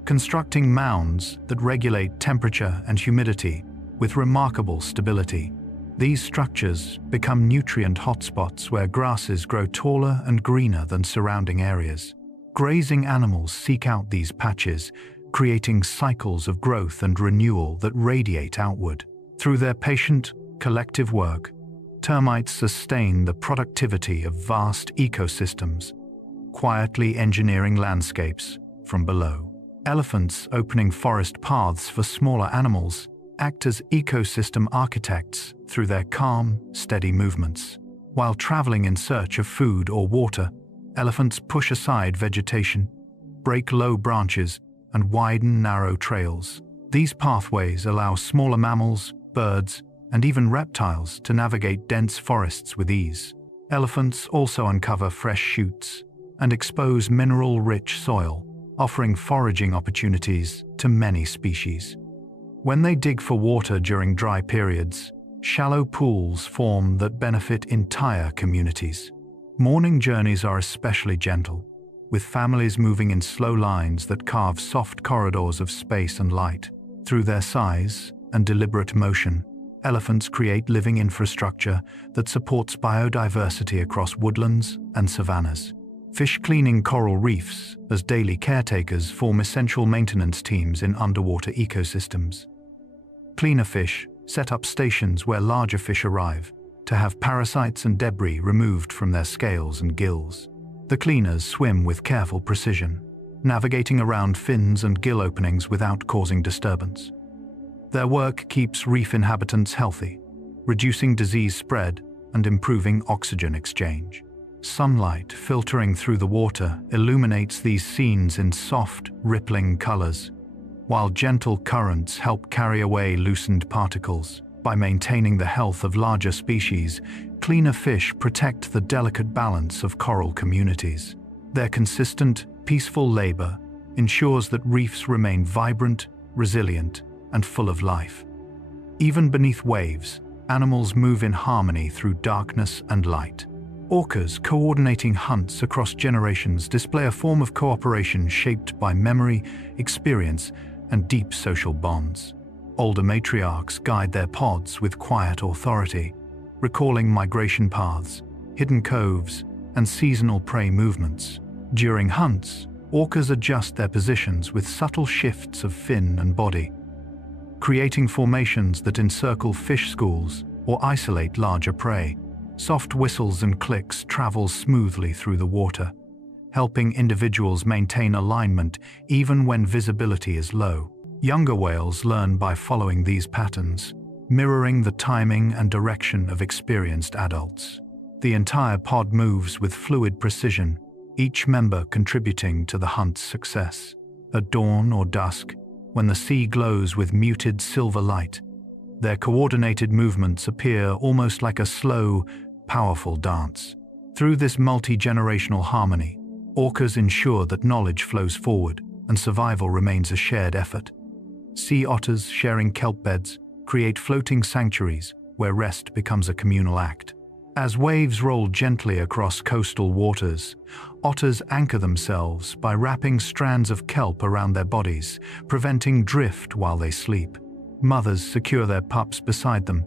constructing mounds that regulate temperature and humidity with remarkable stability. These structures become nutrient hotspots where grasses grow taller and greener than surrounding areas. Grazing animals seek out these patches, creating cycles of growth and renewal that radiate outward. Through their patient, collective work, termites sustain the productivity of vast ecosystems, quietly engineering landscapes from below. Elephants, opening forest paths for smaller animals, act as ecosystem architects through their calm, steady movements. While traveling in search of food or water, elephants push aside vegetation, break low branches, and widen narrow trails. These pathways allow smaller mammals, birds, and even reptiles to navigate dense forests with ease. Elephants also uncover fresh shoots and expose mineral-rich soil, offering foraging opportunities to many species. When they dig for water during dry periods, shallow pools form that benefit entire communities. Morning journeys are especially gentle, with families moving in slow lines that carve soft corridors of space and light. Through their size and deliberate motion, elephants create living infrastructure that supports biodiversity across woodlands and savannas. Fish cleaning coral reefs as daily caretakers form essential maintenance teams in underwater ecosystems. Cleaner fish set up stations where larger fish arrive to have parasites and debris removed from their scales and gills. The cleaners swim with careful precision, navigating around fins and gill openings without causing disturbance. Their work keeps reef inhabitants healthy, reducing disease spread and improving oxygen exchange. Sunlight filtering through the water illuminates these scenes in soft, rippling colors, while gentle currents help carry away loosened particles. By maintaining the health of larger species, cleaner fish protect the delicate balance of coral communities. Their consistent, peaceful labor ensures that reefs remain vibrant, resilient, and full of life. Even beneath waves, animals move in harmony through darkness and light. Orcas coordinating hunts across generations display a form of cooperation shaped by memory, experience, and deep social bonds. Older matriarchs guide their pods with quiet authority, recalling migration paths, hidden coves, and seasonal prey movements. During hunts, orcas adjust their positions with subtle shifts of fin and body, creating formations that encircle fish schools or isolate larger prey. Soft whistles and clicks travel smoothly through the water, helping individuals maintain alignment even when visibility is low. Younger whales learn by following these patterns, mirroring the timing and direction of experienced adults. The entire pod moves with fluid precision, each member contributing to the hunt's success. At dawn or dusk, when the sea glows with muted silver light, their coordinated movements appear almost like a slow, powerful dance. Through this multi-generational harmony, orcas ensure that knowledge flows forward and survival remains a shared effort. Sea otters sharing kelp beds create floating sanctuaries where rest becomes a communal act. As waves roll gently across coastal waters, otters anchor themselves by wrapping strands of kelp around their bodies, preventing drift while they sleep. Mothers secure their pups beside them,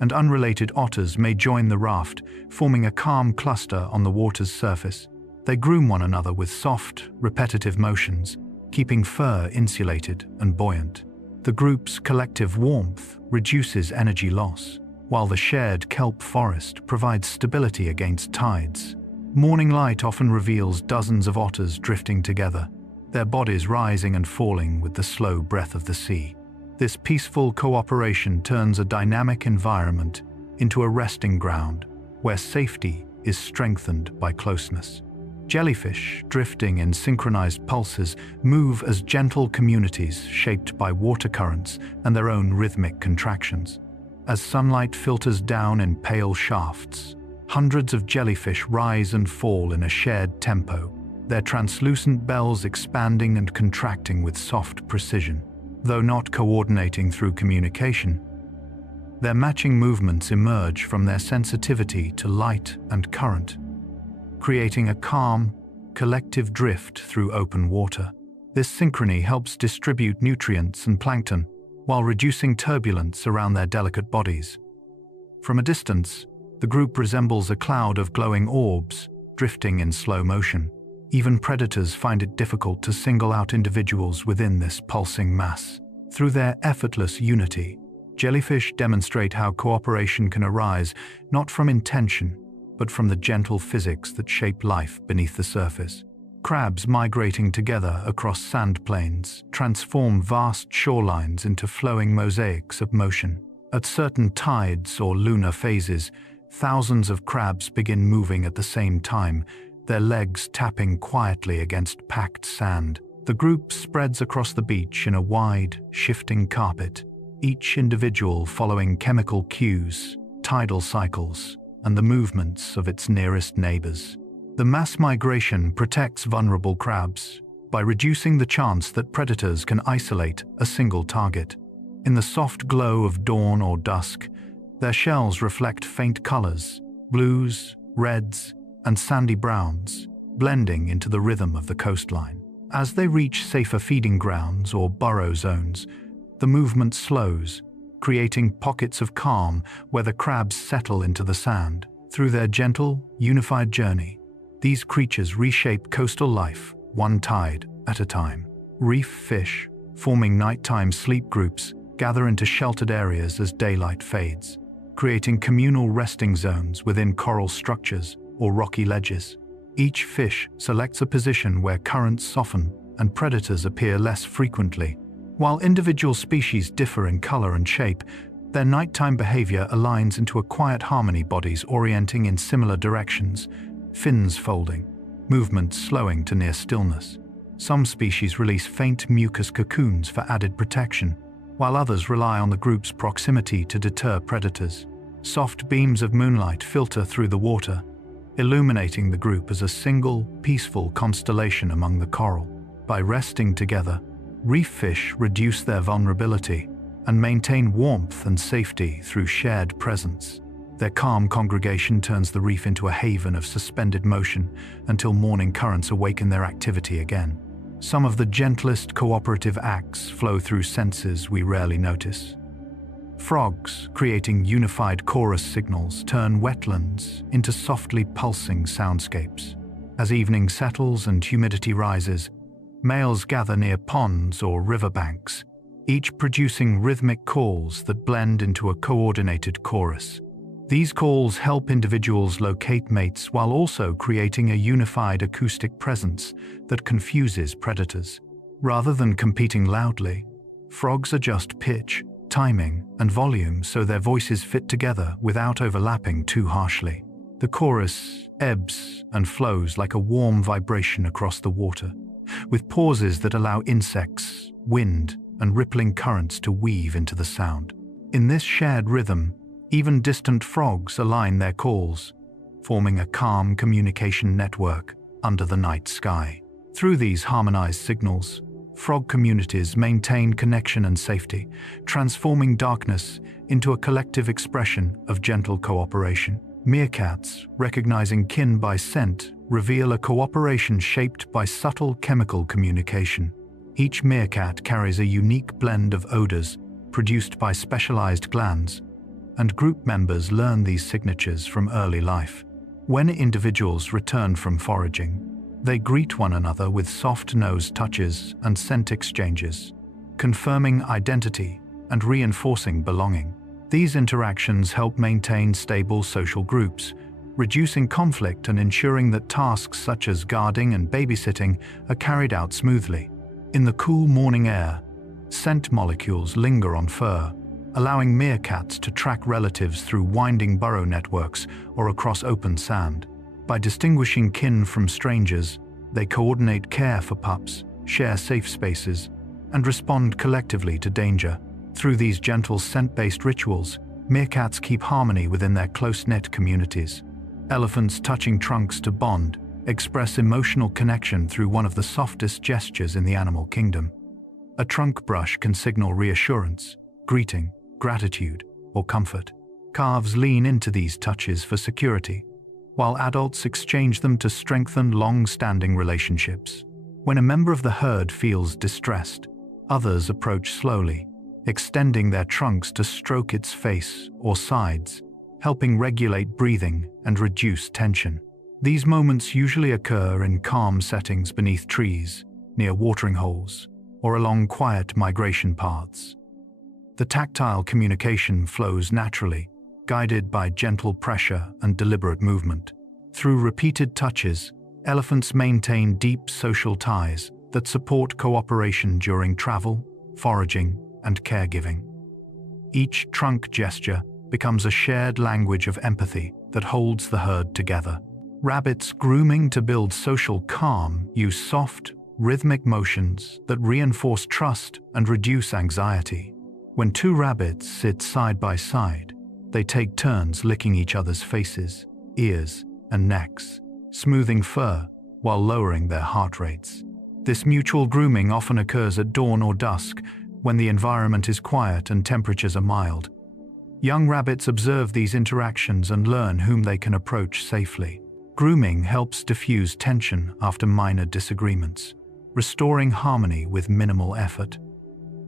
and unrelated otters may join the raft, forming a calm cluster on the water's surface. They groom one another with soft, repetitive motions, keeping fur insulated and buoyant. The group's collective warmth reduces energy loss, while the shared kelp forest provides stability against tides. Morning light often reveals dozens of otters drifting together, their bodies rising and falling with the slow breath of the sea. This peaceful cooperation turns a dynamic environment into a resting ground where safety is strengthened by closeness. Jellyfish, drifting in synchronized pulses, move as gentle communities shaped by water currents and their own rhythmic contractions. As sunlight filters down in pale shafts, hundreds of jellyfish rise and fall in a shared tempo, their translucent bells expanding and contracting with soft precision. Though not coordinating through communication, their matching movements emerge from their sensitivity to light and current, creating a calm, collective drift through open water. This synchrony helps distribute nutrients and plankton, while reducing turbulence around their delicate bodies. From a distance, the group resembles a cloud of glowing orbs, drifting in slow motion. Even predators find it difficult to single out individuals within this pulsing mass. Through their effortless unity, jellyfish demonstrate how cooperation can arise not from intention, but from the gentle physics that shape life beneath the surface. Crabs migrating together across sand plains transform vast shorelines into flowing mosaics of motion. At certain tides or lunar phases, thousands of crabs begin moving at the same time, their legs tapping quietly against packed sand. The group spreads across the beach in a wide, shifting carpet, each individual following chemical cues, tidal cycles, and the movements of its nearest neighbors. The mass migration protects vulnerable crabs by reducing the chance that predators can isolate a single target. In the soft glow of dawn or dusk, their shells reflect faint colors, blues, reds, and sandy browns, blending into the rhythm of the coastline. As they reach safer feeding grounds or burrow zones, the movement slows, creating pockets of calm where the crabs settle into the sand. Through their gentle, unified journey, these creatures reshape coastal life, one tide at a time. Reef fish, forming nighttime sleep groups, gather into sheltered areas as daylight fades, creating communal resting zones within coral structures or rocky ledges. Each fish selects a position where currents soften and predators appear less frequently. While individual species differ in color and shape, their nighttime behavior aligns into a quiet harmony, bodies orienting in similar directions, fins folding, movements slowing to near stillness. Some species release faint mucus cocoons for added protection, while others rely on the group's proximity to deter predators. Soft beams of moonlight filter through the water, illuminating the group as a single, peaceful constellation among the coral. By resting together, reef fish reduce their vulnerability and maintain warmth and safety through shared presence. Their calm congregation turns the reef into a haven of suspended motion until morning currents awaken their activity again. Some of the gentlest cooperative acts flow through senses we rarely notice. Frogs, creating unified chorus signals, turn wetlands into softly pulsing soundscapes. As evening settles and humidity rises, males gather near ponds or riverbanks, each producing rhythmic calls that blend into a coordinated chorus. These calls help individuals locate mates while also creating a unified acoustic presence that confuses predators. Rather than competing loudly, frogs adjust pitch, timing, and volume so their voices fit together without overlapping too harshly. The chorus ebbs and flows like a warm vibration across the water, with pauses that allow insects, wind, and rippling currents to weave into the sound. In this shared rhythm, even distant frogs align their calls, forming a calm communication network under the night sky. Through these harmonized signals, frog communities maintain connection and safety, transforming darkness into a collective expression of gentle cooperation. Meerkats, recognizing kin by scent, reveal a cooperation shaped by subtle chemical communication. Each meerkat carries a unique blend of odors produced by specialized glands, and group members learn these signatures from early life. When individuals return from foraging, they greet one another with soft nose touches and scent exchanges, confirming identity and reinforcing belonging. These interactions help maintain stable social groups, reducing conflict and ensuring that tasks such as guarding and babysitting are carried out smoothly. In the cool morning air, scent molecules linger on fur, allowing meerkats to track relatives through winding burrow networks or across open sand. By distinguishing kin from strangers, they coordinate care for pups, share safe spaces, and respond collectively to danger. Through these gentle scent-based rituals, meerkats keep harmony within their close-knit communities. Elephants touching trunks to bond, express emotional connection through one of the softest gestures in the animal kingdom. A trunk brush can signal reassurance, greeting, gratitude, or comfort. Calves lean into these touches for security, while adults exchange them to strengthen long-standing relationships. When a member of the herd feels distressed, others approach slowly, extending their trunks to stroke its face or sides, helping regulate breathing and reduce tension. These moments usually occur in calm settings beneath trees, near watering holes, or along quiet migration paths. The tactile communication flows naturally, guided by gentle pressure and deliberate movement. Through repeated touches, elephants maintain deep social ties that support cooperation during travel, foraging, and caregiving. Each trunk gesture becomes a shared language of empathy that holds the herd together. Rabbits grooming to build social calm use soft, rhythmic motions that reinforce trust and reduce anxiety. When two rabbits sit side by side, they take turns licking each other's faces, ears, and necks, smoothing fur while lowering their heart rates. This mutual grooming often occurs at dawn or dusk, when the environment is quiet and temperatures are mild. Young rabbits observe these interactions and learn whom they can approach safely. Grooming helps diffuse tension after minor disagreements, restoring harmony with minimal effort.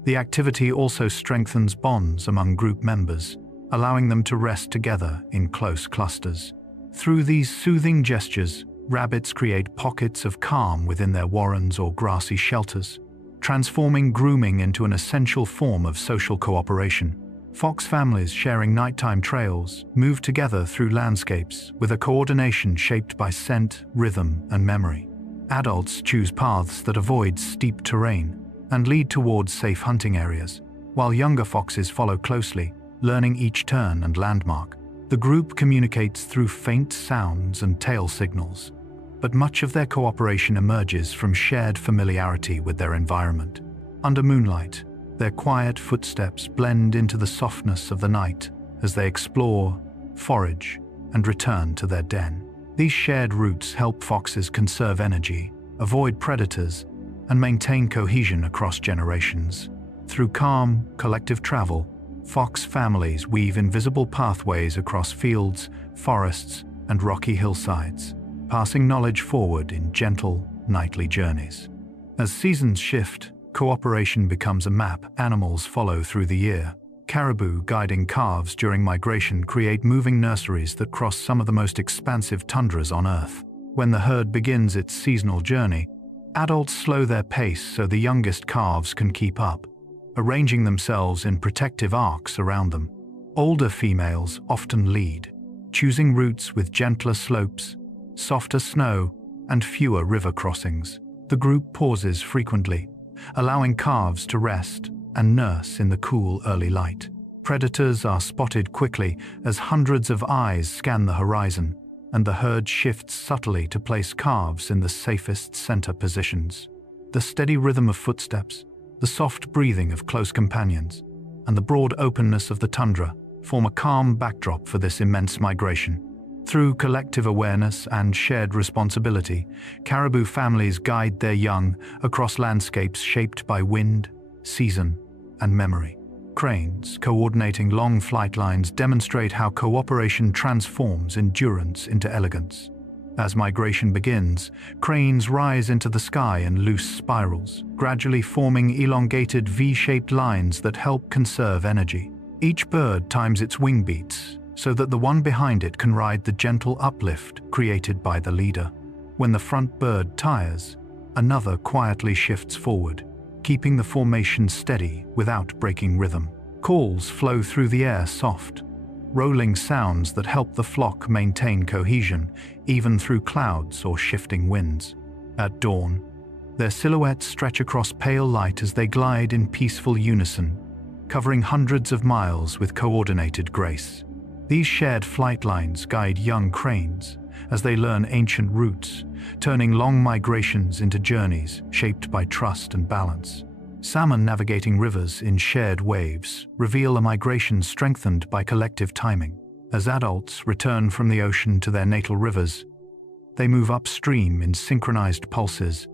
The activity also strengthens bonds among group members, allowing them to rest together in close clusters. Through these soothing gestures, rabbits create pockets of calm within their warrens or grassy shelters, transforming grooming into an essential form of social cooperation. Fox families sharing nighttime trails move together through landscapes with a coordination shaped by scent, rhythm, and memory. Adults choose paths that avoid steep terrain and lead towards safe hunting areas, while younger foxes follow closely, learning each turn and landmark. The group communicates through faint sounds and tail signals, but much of their cooperation emerges from shared familiarity with their environment. Under moonlight, their quiet footsteps blend into the softness of the night as they explore, forage, and return to their den. These shared routes help foxes conserve energy, avoid predators, and maintain cohesion across generations. Through calm, collective travel, fox families weave invisible pathways across fields, forests, and rocky hillsides, passing knowledge forward in gentle, nightly journeys. As seasons shift, cooperation becomes a map animals follow through the year. Caribou guiding calves during migration create moving nurseries that cross some of the most expansive tundras on Earth. When the herd begins its seasonal journey, adults slow their pace so the youngest calves can keep up, arranging themselves in protective arcs around them. Older females often lead, choosing routes with gentler slopes, softer snow, and fewer river crossings. The group pauses frequently, allowing calves to rest and nurse in the cool early light. Predators are spotted quickly as hundreds of eyes scan the horizon, and the herd shifts subtly to place calves in the safest center positions. The steady rhythm of footsteps, the soft breathing of close companions, and the broad openness of the tundra form a calm backdrop for this immense migration. Through collective awareness and shared responsibility, caribou families guide their young across landscapes shaped by wind, season, and memory. Cranes, coordinating long flight lines, demonstrate how cooperation transforms endurance into elegance. As migration begins, cranes rise into the sky in loose spirals, gradually forming elongated V-shaped lines that help conserve energy. Each bird times its wing beats, so that the one behind it can ride the gentle uplift created by the leader. When the front bird tires, another quietly shifts forward, keeping the formation steady without breaking rhythm. Calls flow through the air soft, rolling sounds that help the flock maintain cohesion even through clouds or shifting winds. At dawn, their silhouettes stretch across pale light as they glide in peaceful unison, covering hundreds of miles with coordinated grace. These shared flight lines guide young cranes as they learn ancient routes, turning long migrations into journeys shaped by trust and balance. Salmon navigating rivers in shared waves reveal a migration strengthened by collective timing. As adults return from the ocean to their natal rivers, they move upstream in synchronized pulses,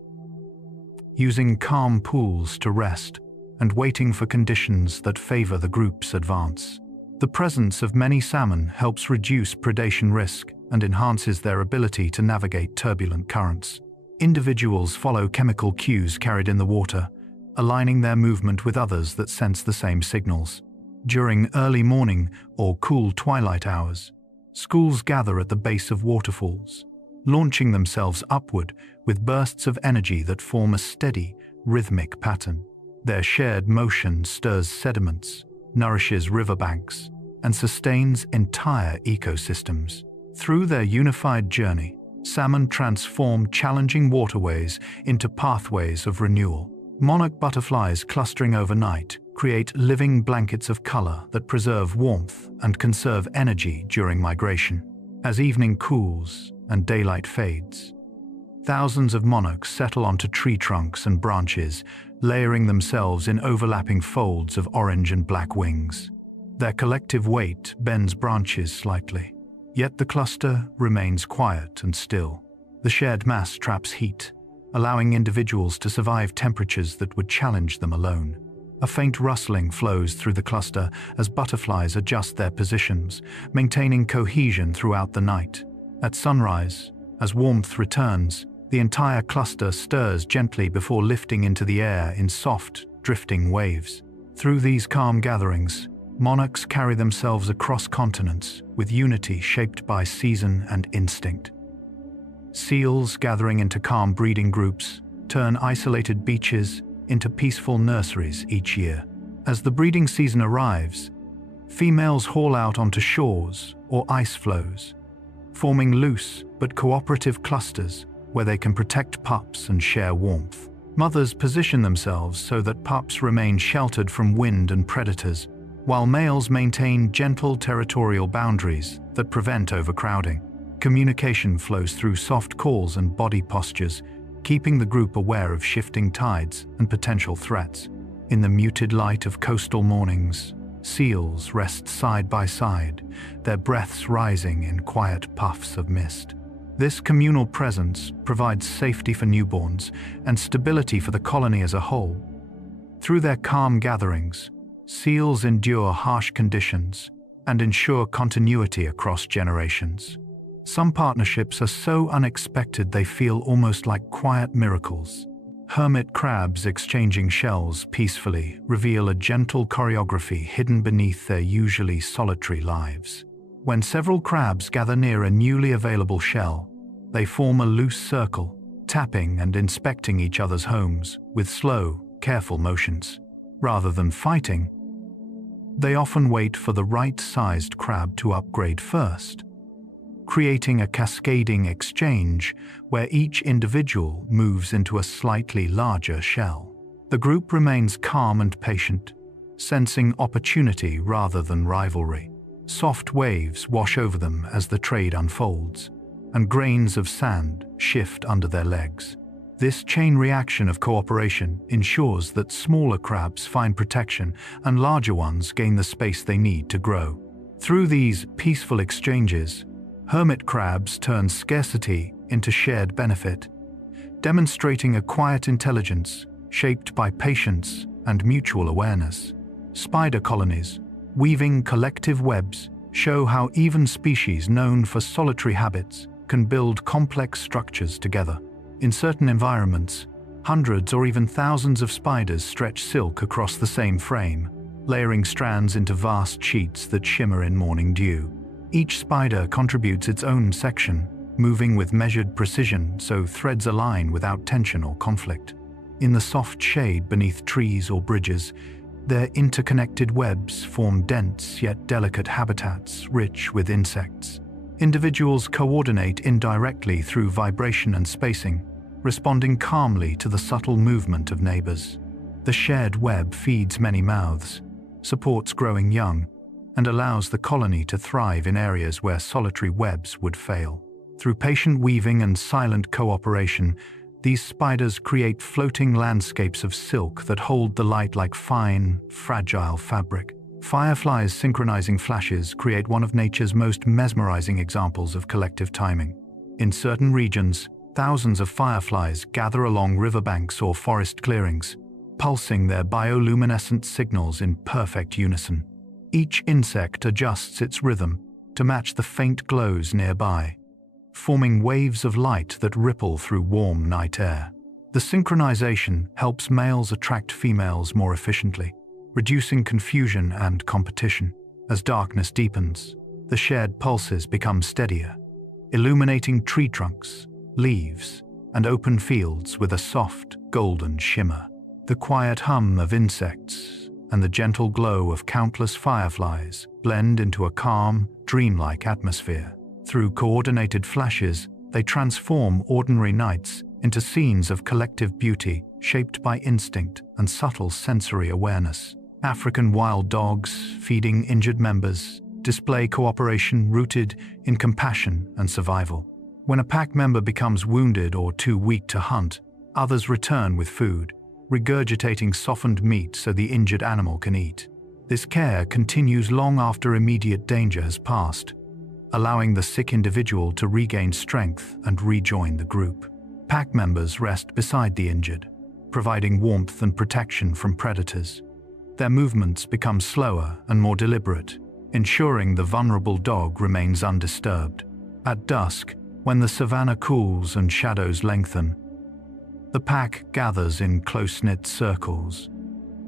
using calm pools to rest and waiting for conditions that favor the group's advance. The presence of many salmon helps reduce predation risk and enhances their ability to navigate turbulent currents. Individuals follow chemical cues carried in the water, aligning their movement with others that sense the same signals. During early morning or cool twilight hours, schools gather at the base of waterfalls, launching themselves upward with bursts of energy that form a steady, rhythmic pattern. Their shared motion stirs sediments, nourishes riverbanks, and sustains entire ecosystems. Through their unified journey, salmon transform challenging waterways into pathways of renewal. Monarch butterflies clustering overnight create living blankets of color that preserve warmth and conserve energy during migration. As evening cools and daylight fades, thousands of monarchs settle onto tree trunks and branches, layering themselves in overlapping folds of orange and black wings. Their collective weight bends branches slightly, yet the cluster remains quiet and still. The shared mass traps heat, allowing individuals to survive temperatures that would challenge them alone. A faint rustling flows through the cluster as butterflies adjust their positions, maintaining cohesion throughout the night. At sunrise, as warmth returns, the entire cluster stirs gently before lifting into the air in soft, drifting waves. Through these calm gatherings, monarchs carry themselves across continents with unity shaped by season and instinct. Seals gathering into calm breeding groups turn isolated beaches into peaceful nurseries each year. As the breeding season arrives, females haul out onto shores or ice floes, forming loose but cooperative clusters where they can protect pups and share warmth. Mothers position themselves so that pups remain sheltered from wind and predators, while males maintain gentle territorial boundaries that prevent overcrowding. Communication flows through soft calls and body postures, keeping the group aware of shifting tides and potential threats. In the muted light of coastal mornings, seals rest side by side, their breaths rising in quiet puffs of mist. This communal presence provides safety for newborns and stability for the colony as a whole. Through their calm gatherings, seals endure harsh conditions and ensure continuity across generations. Some partnerships are so unexpected they feel almost like quiet miracles. Hermit crabs exchanging shells peacefully reveal a gentle choreography hidden beneath their usually solitary lives. When several crabs gather near a newly available shell, they form a loose circle, tapping and inspecting each other's homes with slow, careful motions. Rather than fighting, they often wait for the right-sized crab to upgrade first, creating a cascading exchange where each individual moves into a slightly larger shell. The group remains calm and patient, sensing opportunity rather than rivalry. Soft waves wash over them as the trade unfolds, and grains of sand shift under their legs. This chain reaction of cooperation ensures that smaller crabs find protection and larger ones gain the space they need to grow. Through these peaceful exchanges, hermit crabs turn scarcity into shared benefit, demonstrating a quiet intelligence shaped by patience and mutual awareness. Spider colonies, weaving collective webs, show how even species known for solitary habits can build complex structures together. In certain environments, hundreds or even thousands of spiders stretch silk across the same frame, layering strands into vast sheets that shimmer in morning dew. Each spider contributes its own section, moving with measured precision so threads align without tension or conflict. In the soft shade beneath trees or bridges, their interconnected webs form dense yet delicate habitats rich with insects. Individuals coordinate indirectly through vibration and spacing, responding calmly to the subtle movement of neighbors. The shared web feeds many mouths, supports growing young, and allows the colony to thrive in areas where solitary webs would fail. Through patient weaving and silent cooperation, these spiders create floating landscapes of silk that hold the light like fine, fragile fabric. Fireflies synchronizing flashes create one of nature's most mesmerizing examples of collective timing. In certain regions, thousands of fireflies gather along riverbanks or forest clearings, pulsing their bioluminescent signals in perfect unison. Each insect adjusts its rhythm to match the faint glows nearby, forming waves of light that ripple through warm night air. The synchronization helps males attract females more efficiently, reducing confusion and competition. As darkness deepens, the shared pulses become steadier, illuminating tree trunks, leaves, and open fields with a soft, golden shimmer. The quiet hum of insects and the gentle glow of countless fireflies blend into a calm, dreamlike atmosphere. Through coordinated flashes, they transform ordinary nights into scenes of collective beauty shaped by instinct and subtle sensory awareness. African wild dogs, feeding injured members, display cooperation rooted in compassion and survival. When a pack member becomes wounded or too weak to hunt, others return with food, regurgitating softened meat so the injured animal can eat. This care continues long after immediate danger has passed, allowing the sick individual to regain strength and rejoin the group. Pack members rest beside the injured, providing warmth and protection from predators. Their movements become slower and more deliberate, ensuring the vulnerable dog remains undisturbed. At dusk, when the savanna cools and shadows lengthen, the pack gathers in close-knit circles,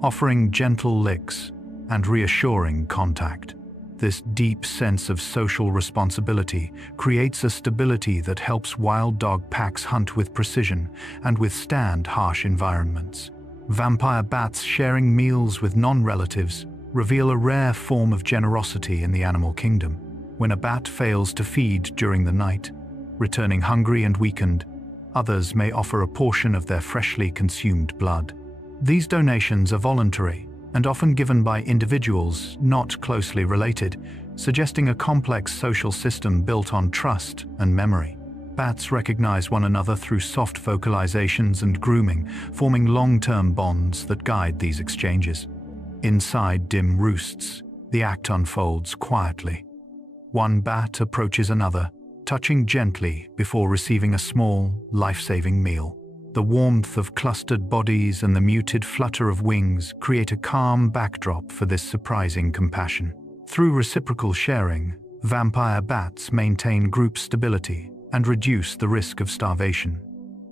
offering gentle licks and reassuring contact. This deep sense of social responsibility creates a stability that helps wild dog packs hunt with precision and withstand harsh environments. Vampire bats sharing meals with non-relatives reveal a rare form of generosity in the animal kingdom. When a bat fails to feed during the night, returning hungry and weakened, others may offer a portion of their freshly consumed blood. These donations are voluntary and often given by individuals not closely related, suggesting a complex social system built on trust and memory. Bats recognize one another through soft vocalizations and grooming, forming long-term bonds that guide these exchanges. Inside dim roosts, the act unfolds quietly. One bat approaches another, touching gently before receiving a small, life-saving meal. The warmth of clustered bodies and the muted flutter of wings create a calm backdrop for this surprising compassion. Through reciprocal sharing, vampire bats maintain group stability and reduce the risk of starvation,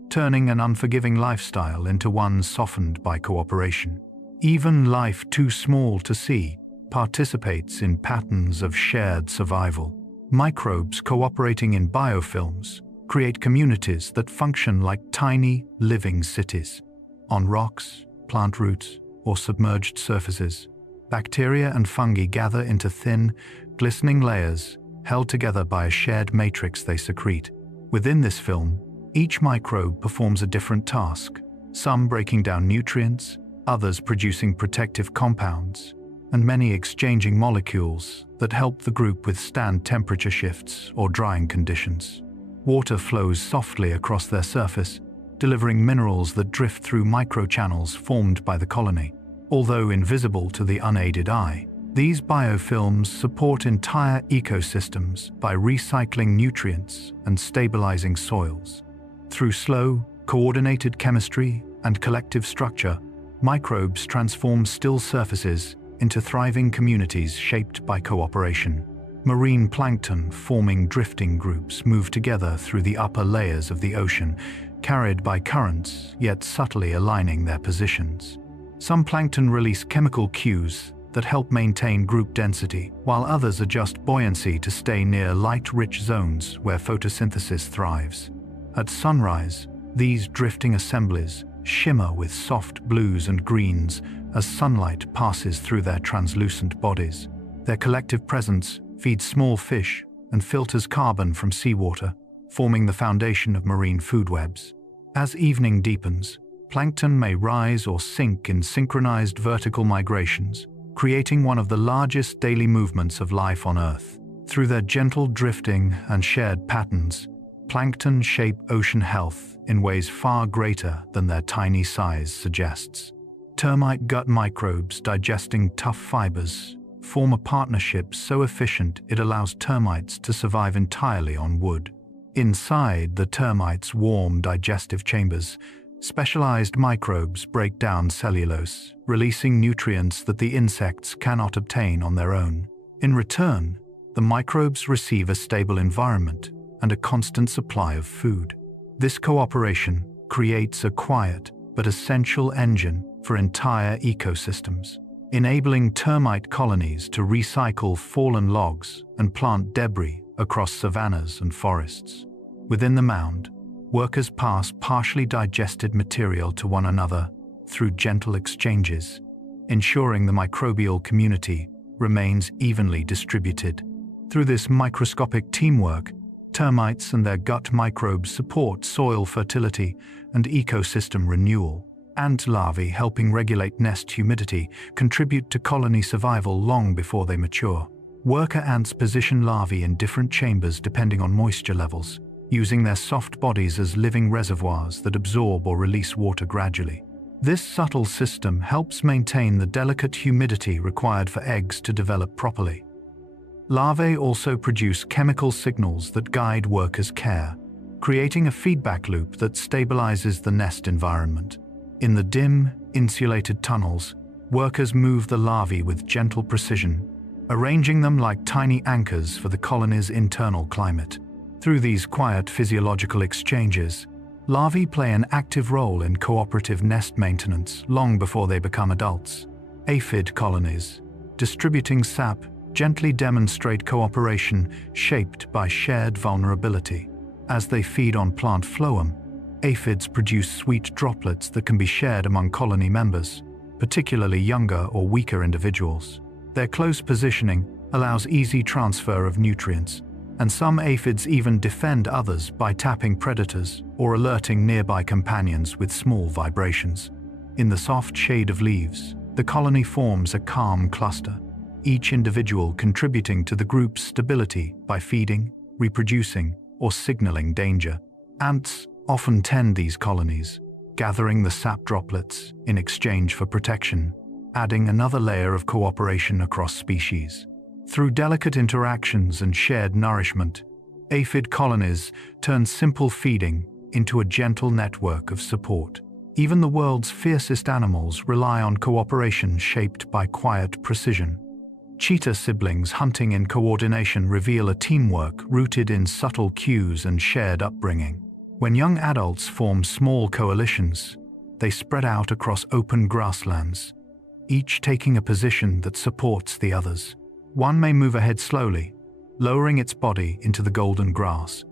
turning an unforgiving lifestyle into one softened by cooperation. Even life too small to see participates in patterns of shared survival. Microbes cooperating in biofilms create communities that function like tiny, living cities. On rocks, plant roots, or submerged surfaces, bacteria and fungi gather into thin, glistening layers held together by a shared matrix they secrete. Within this film, each microbe performs a different task, some breaking down nutrients, others producing protective compounds, and many exchanging molecules that help the group withstand temperature shifts or drying conditions. Water flows softly across their surface, delivering minerals that drift through microchannels formed by the colony. Although invisible to the unaided eye, these biofilms support entire ecosystems by recycling nutrients and stabilizing soils. Through slow, coordinated chemistry and collective structure, microbes transform still surfaces into thriving communities shaped by cooperation. Marine plankton forming drifting groups move together through the upper layers of the ocean, carried by currents yet subtly aligning their positions. Some plankton release chemical cues that help maintain group density, while others adjust buoyancy to stay near light-rich zones where photosynthesis thrives. At sunrise, these drifting assemblies shimmer with soft blues and greens as sunlight passes through their translucent bodies. Their collective presence feeds small fish and filters carbon from seawater, forming the foundation of marine food webs. As evening deepens, plankton may rise or sink in synchronized vertical migrations, creating one of the largest daily movements of life on Earth. Through their gentle drifting and shared patterns, plankton shape ocean health in ways far greater than their tiny size suggests. Termite gut microbes digesting tough fibers form a partnership so efficient it allows termites to survive entirely on wood. Inside the termites' warm digestive chambers, specialized microbes break down cellulose, releasing nutrients that the insects cannot obtain on their own. In return, the microbes receive a stable environment, and a constant supply of food. This cooperation creates a quiet but essential engine for entire ecosystems, enabling termite colonies to recycle fallen logs and plant debris across savannas and forests. Within the mound, workers pass partially digested material to one another through gentle exchanges, ensuring the microbial community remains evenly distributed. Through this microscopic teamwork, termites and their gut microbes support soil fertility and ecosystem renewal. Ant larvae, helping regulate nest humidity, contribute to colony survival long before they mature. Worker ants position larvae in different chambers depending on moisture levels, using their soft bodies as living reservoirs that absorb or release water gradually. This subtle system helps maintain the delicate humidity required for eggs to develop properly. Larvae also produce chemical signals that guide workers' care, creating a feedback loop that stabilizes the nest environment. In the dim, insulated tunnels, workers move the larvae with gentle precision, arranging them like tiny anchors for the colony's internal climate. Through these quiet physiological exchanges, larvae play an active role in cooperative nest maintenance long before they become adults. Aphid colonies, distributing sap, gently demonstrate cooperation shaped by shared vulnerability. As they feed on plant phloem, aphids produce sweet droplets that can be shared among colony members, particularly younger or weaker individuals. Their close positioning allows easy transfer of nutrients, and some aphids even defend others by tapping predators or alerting nearby companions with small vibrations. In the soft shade of leaves, the colony forms a calm cluster, each individual contributing to the group's stability by feeding, reproducing, or signaling danger. Ants often tend these colonies, gathering the sap droplets in exchange for protection, adding another layer of cooperation across species. Through delicate interactions and shared nourishment, aphid colonies turn simple feeding into a gentle network of support. Even the world's fiercest animals rely on cooperation shaped by quiet precision. Cheetah siblings hunting in coordination reveal a teamwork rooted in subtle cues and shared upbringing. When young adults form small coalitions, they spread out across open grasslands, each taking a position that supports the others. One may move ahead slowly, lowering its body into the golden grass,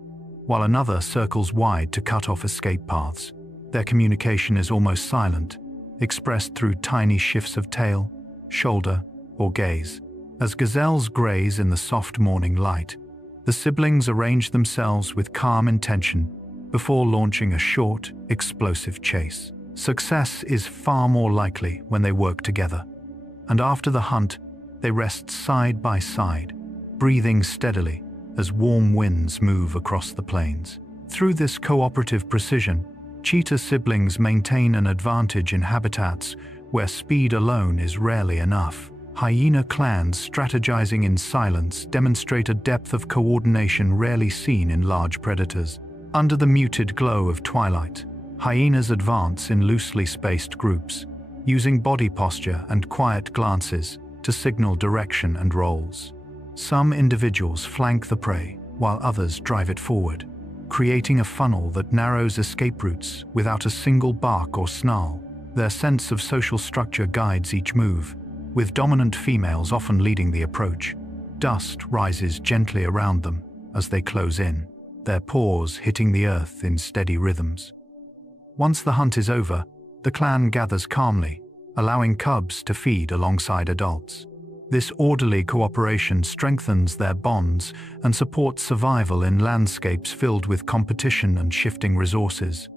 while another circles wide to cut off escape paths. Their communication is almost silent, expressed through tiny shifts of tail, shoulder, or gaze. As gazelles graze in the soft morning light, the siblings arrange themselves with calm intention before launching a short, explosive chase. Success is far more likely when they work together, and after the hunt, they rest side by side, breathing steadily as warm winds move across the plains. Through this cooperative precision, cheetah siblings maintain an advantage in habitats where speed alone is rarely enough. Hyena clans strategizing in silence demonstrate a depth of coordination rarely seen in large predators. Under the muted glow of twilight, hyenas advance in loosely spaced groups, using body posture and quiet glances to signal direction and roles. Some individuals flank the prey, while others drive it forward, creating a funnel that narrows escape routes without a single bark or snarl. Their sense of social structure guides each move, with dominant females often leading the approach. Dust rises gently around them as they close in, their paws hitting the earth in steady rhythms. Once the hunt is over, the clan gathers calmly, allowing cubs to feed alongside adults. This orderly cooperation strengthens their bonds and supports survival in landscapes filled with competition and shifting resources.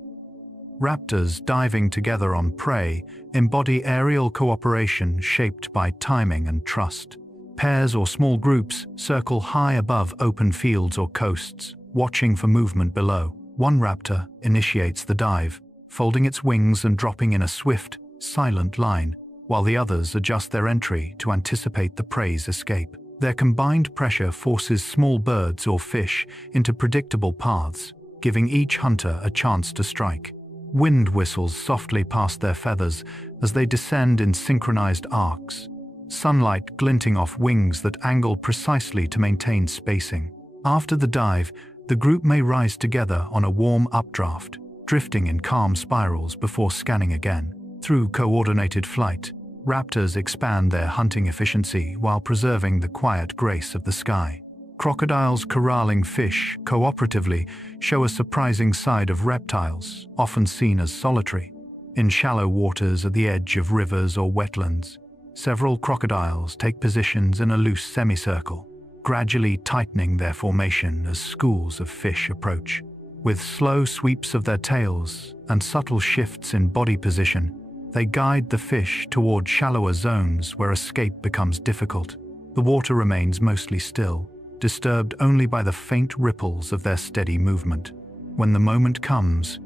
Raptors diving together on prey embody aerial cooperation shaped by timing and trust. Pairs or small groups circle high above open fields or coasts, watching for movement below. One raptor initiates the dive, folding its wings and dropping in a swift, silent line, while the others adjust their entry to anticipate the prey's escape. Their combined pressure forces small birds or fish into predictable paths, giving each hunter a chance to strike. Wind whistles softly past their feathers as they descend in synchronized arcs, sunlight glinting off wings that angle precisely to maintain spacing. After the dive, The group may rise together on a warm updraft, drifting in calm spirals before scanning again. Through coordinated flight, raptors expand their hunting efficiency while preserving the quiet grace of the sky. Crocodiles corralling fish cooperatively show a surprising side of reptiles, often seen as solitary. In shallow waters at the edge of rivers or wetlands, several crocodiles take positions in a loose semicircle, gradually tightening their formation as schools of fish approach. With slow sweeps of their tails and subtle shifts in body position, they guide the fish toward shallower zones where escape becomes difficult. The water remains mostly still, disturbed only by the faint ripples of their steady movement. When the moment comes,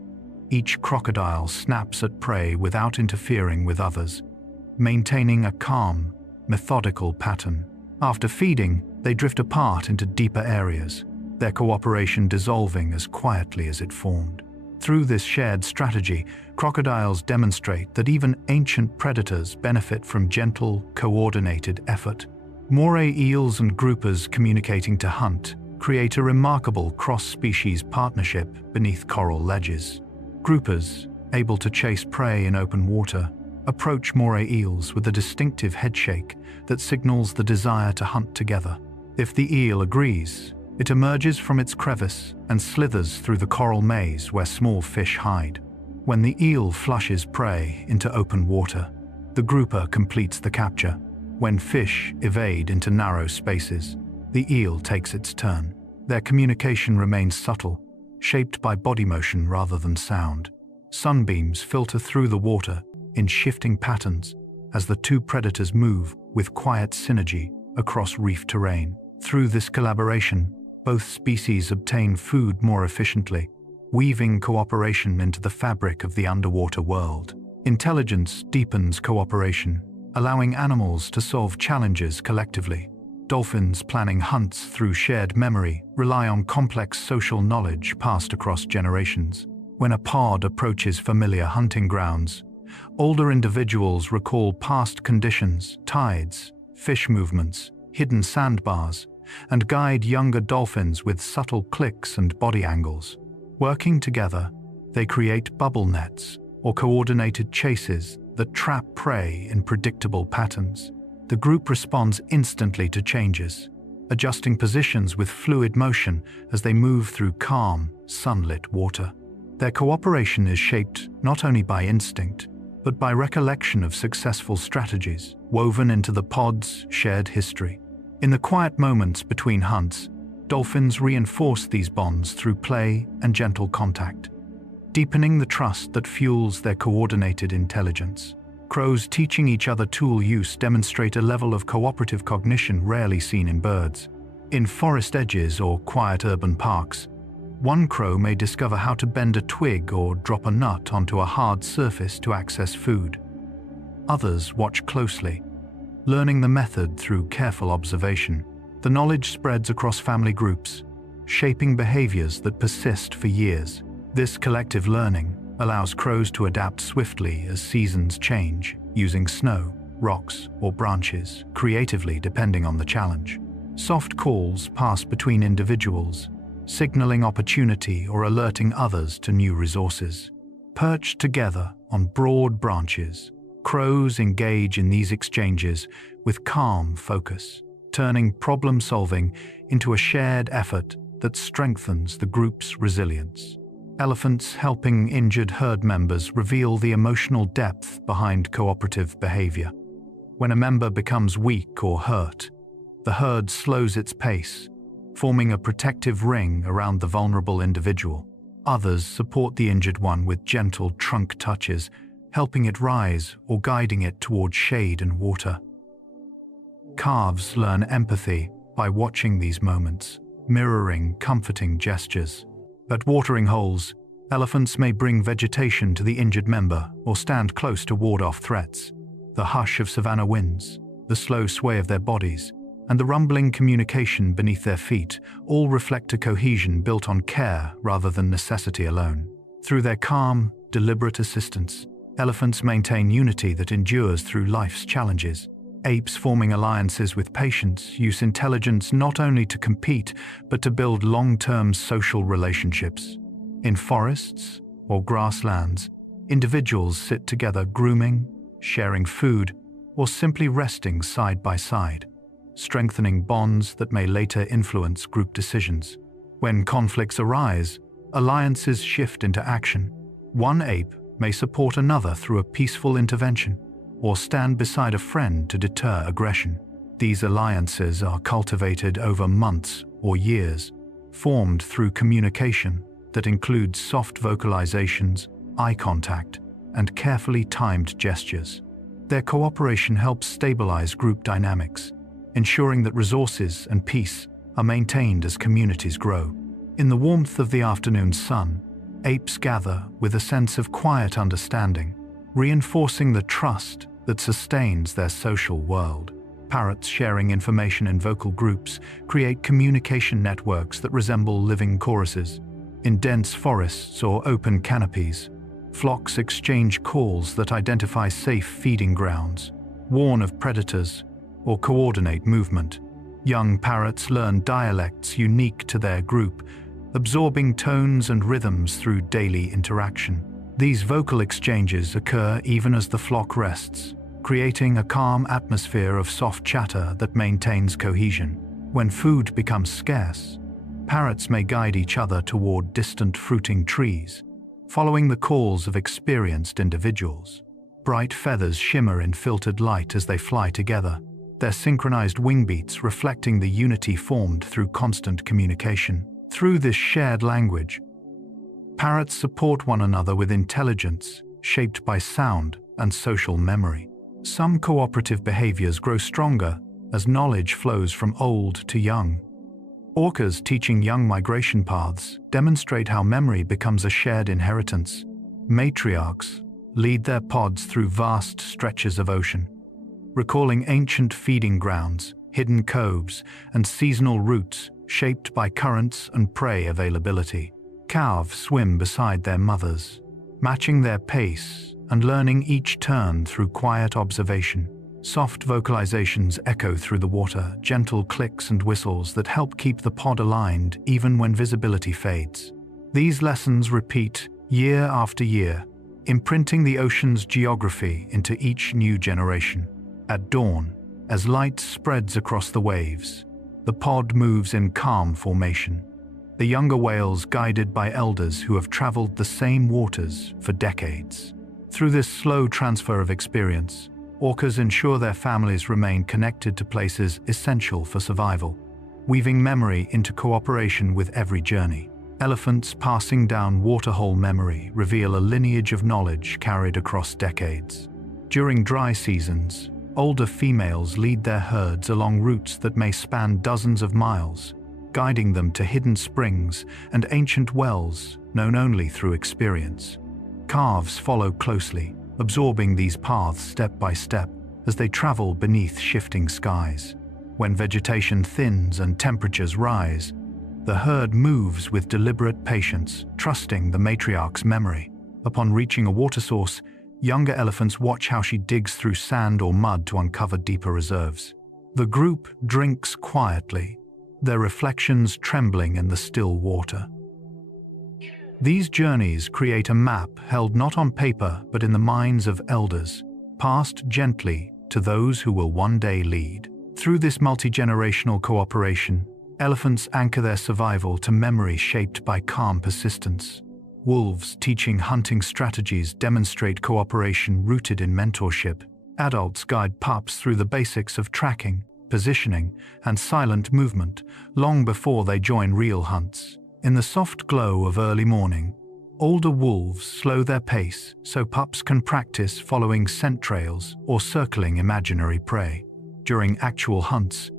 each crocodile snaps at prey without interfering with others, maintaining a calm, methodical pattern. After feeding, they drift apart into deeper areas, their cooperation dissolving as quietly as it formed. Through this shared strategy, crocodiles demonstrate that even ancient predators benefit from gentle, coordinated effort. Moray eels and groupers communicating to hunt create a remarkable cross-species partnership beneath coral ledges. Groupers, able to chase prey in open water, approach moray eels with a distinctive headshake that signals the desire to hunt together. If the eel agrees, it emerges from its crevice and slithers through the coral maze where small fish hide. When the eel flushes prey into open water, the grouper completes the capture. When fish evade into narrow spaces, the eel takes its turn. Their communication remains subtle, shaped by body motion rather than sound. Sunbeams filter through the water in shifting patterns as the two predators move with quiet synergy across reef terrain. Through this collaboration, both species obtain food more efficiently, weaving cooperation into the fabric of the underwater world. Intelligence deepens cooperation, allowing animals to solve challenges collectively. Dolphins planning hunts through shared memory rely on complex social knowledge passed across generations. When a pod approaches familiar hunting grounds, older individuals recall past conditions, tides, fish movements, hidden sandbars, and guide younger dolphins with subtle clicks and body angles. Working together, they create bubble nets or coordinated chases that trap prey in predictable patterns. The group responds instantly to changes, adjusting positions with fluid motion as they move through calm, sunlit water. Their cooperation is shaped not only by instinct, but by recollection of successful strategies woven into the pod's shared history. In the quiet moments between hunts, dolphins reinforce these bonds through play and gentle contact, deepening the trust that fuels their coordinated intelligence. Crows teaching each other tool use demonstrate a level of cooperative cognition rarely seen in birds. In forest edges or quiet urban parks, one crow may discover how to bend a twig or drop a nut onto a hard surface to access food. Others watch closely, learning the method through careful observation. The knowledge spreads across family groups, shaping behaviors that persist for years. This collective learning allows crows to adapt swiftly as seasons change, using snow, rocks, or branches creatively depending on the challenge. Soft calls pass between individuals, signaling opportunity or alerting others to new resources. Perched together on broad branches, crows engage in these exchanges with calm focus, turning problem-solving into a shared effort that strengthens the group's resilience. Elephants helping injured herd members reveal the emotional depth behind cooperative behavior. When a member becomes weak or hurt, the herd slows its pace, forming a protective ring around the vulnerable individual. Others support the injured one with gentle trunk touches, helping it rise or guiding it toward shade and water. Calves learn empathy by watching these moments, mirroring comforting gestures. At watering holes, elephants may bring vegetation to the injured member or stand close to ward off threats. The hush of savanna winds, the slow sway of their bodies, and the rumbling communication beneath their feet all reflect a cohesion built on care rather than necessity alone. Through their calm, deliberate assistance, elephants maintain unity that endures through life's challenges. Apes forming alliances with patience use intelligence not only to compete, but to build long-term social relationships. In forests or grasslands, individuals sit together grooming, sharing food, or simply resting side by side, strengthening bonds that may later influence group decisions. When conflicts arise, alliances shift into action. One ape may support another through a peaceful intervention, or stand beside a friend to deter aggression. These alliances are cultivated over months or years, formed through communication that includes soft vocalizations, eye contact, and carefully timed gestures. Their cooperation helps stabilize group dynamics, ensuring that resources and peace are maintained as communities grow. In the warmth of the afternoon sun, apes gather with a sense of quiet understanding, reinforcing the trust that sustains their social world. Parrots sharing information in vocal groups create communication networks that resemble living choruses. In dense forests or open canopies, flocks exchange calls that identify safe feeding grounds, warn of predators, or coordinate movement. Young parrots learn dialects unique to their group, absorbing tones and rhythms through daily interaction. These vocal exchanges occur even as the flock rests, creating a calm atmosphere of soft chatter that maintains cohesion. When food becomes scarce, parrots may guide each other toward distant fruiting trees, following the calls of experienced individuals. Bright feathers shimmer in filtered light as they fly together, their synchronized wing beats reflecting the unity formed through constant communication. Through this shared language, parrots support one another with intelligence shaped by sound and social memory. Some cooperative behaviors grow stronger as knowledge flows from old to young. Orcas teaching young migration paths demonstrate how memory becomes a shared inheritance. Matriarchs lead their pods through vast stretches of ocean, recalling ancient feeding grounds, hidden coves, and seasonal routes shaped by currents and prey availability. Calves swim beside their mothers, matching their pace and learning each turn through quiet observation. Soft vocalizations echo through the water, gentle clicks and whistles that help keep the pod aligned even when visibility fades. These lessons repeat year after year, imprinting the ocean's geography into each new generation. At dawn, as light spreads across the waves, the pod moves in calm formation, the younger whales guided by elders who have traveled the same waters for decades. Through this slow transfer of experience, orcas ensure their families remain connected to places essential for survival, weaving memory into cooperation with every journey. Elephants passing down waterhole memory reveal a lineage of knowledge carried across decades. During dry seasons, older females lead their herds along routes that may span dozens of miles, guiding them to hidden springs and ancient wells known only through experience. Calves follow closely, absorbing these paths step by step as they travel beneath shifting skies. When vegetation thins and temperatures rise, the herd moves with deliberate patience, trusting the matriarch's memory. Upon reaching a water source, younger elephants watch how she digs through sand or mud to uncover deeper reserves. The group drinks quietly, their reflections trembling in the still water. These journeys create a map held not on paper but in the minds of elders, passed gently to those who will one day lead. Through this multi-generational cooperation, elephants anchor their survival to memory shaped by calm persistence. Wolves teaching hunting strategies demonstrate cooperation rooted in mentorship. Adults guide pups through the basics of tracking, positioning, and silent movement long before they join real hunts. In the soft glow of early morning, older wolves slow their pace so pups can practice following scent trails or circling imaginary prey. During actual hunts,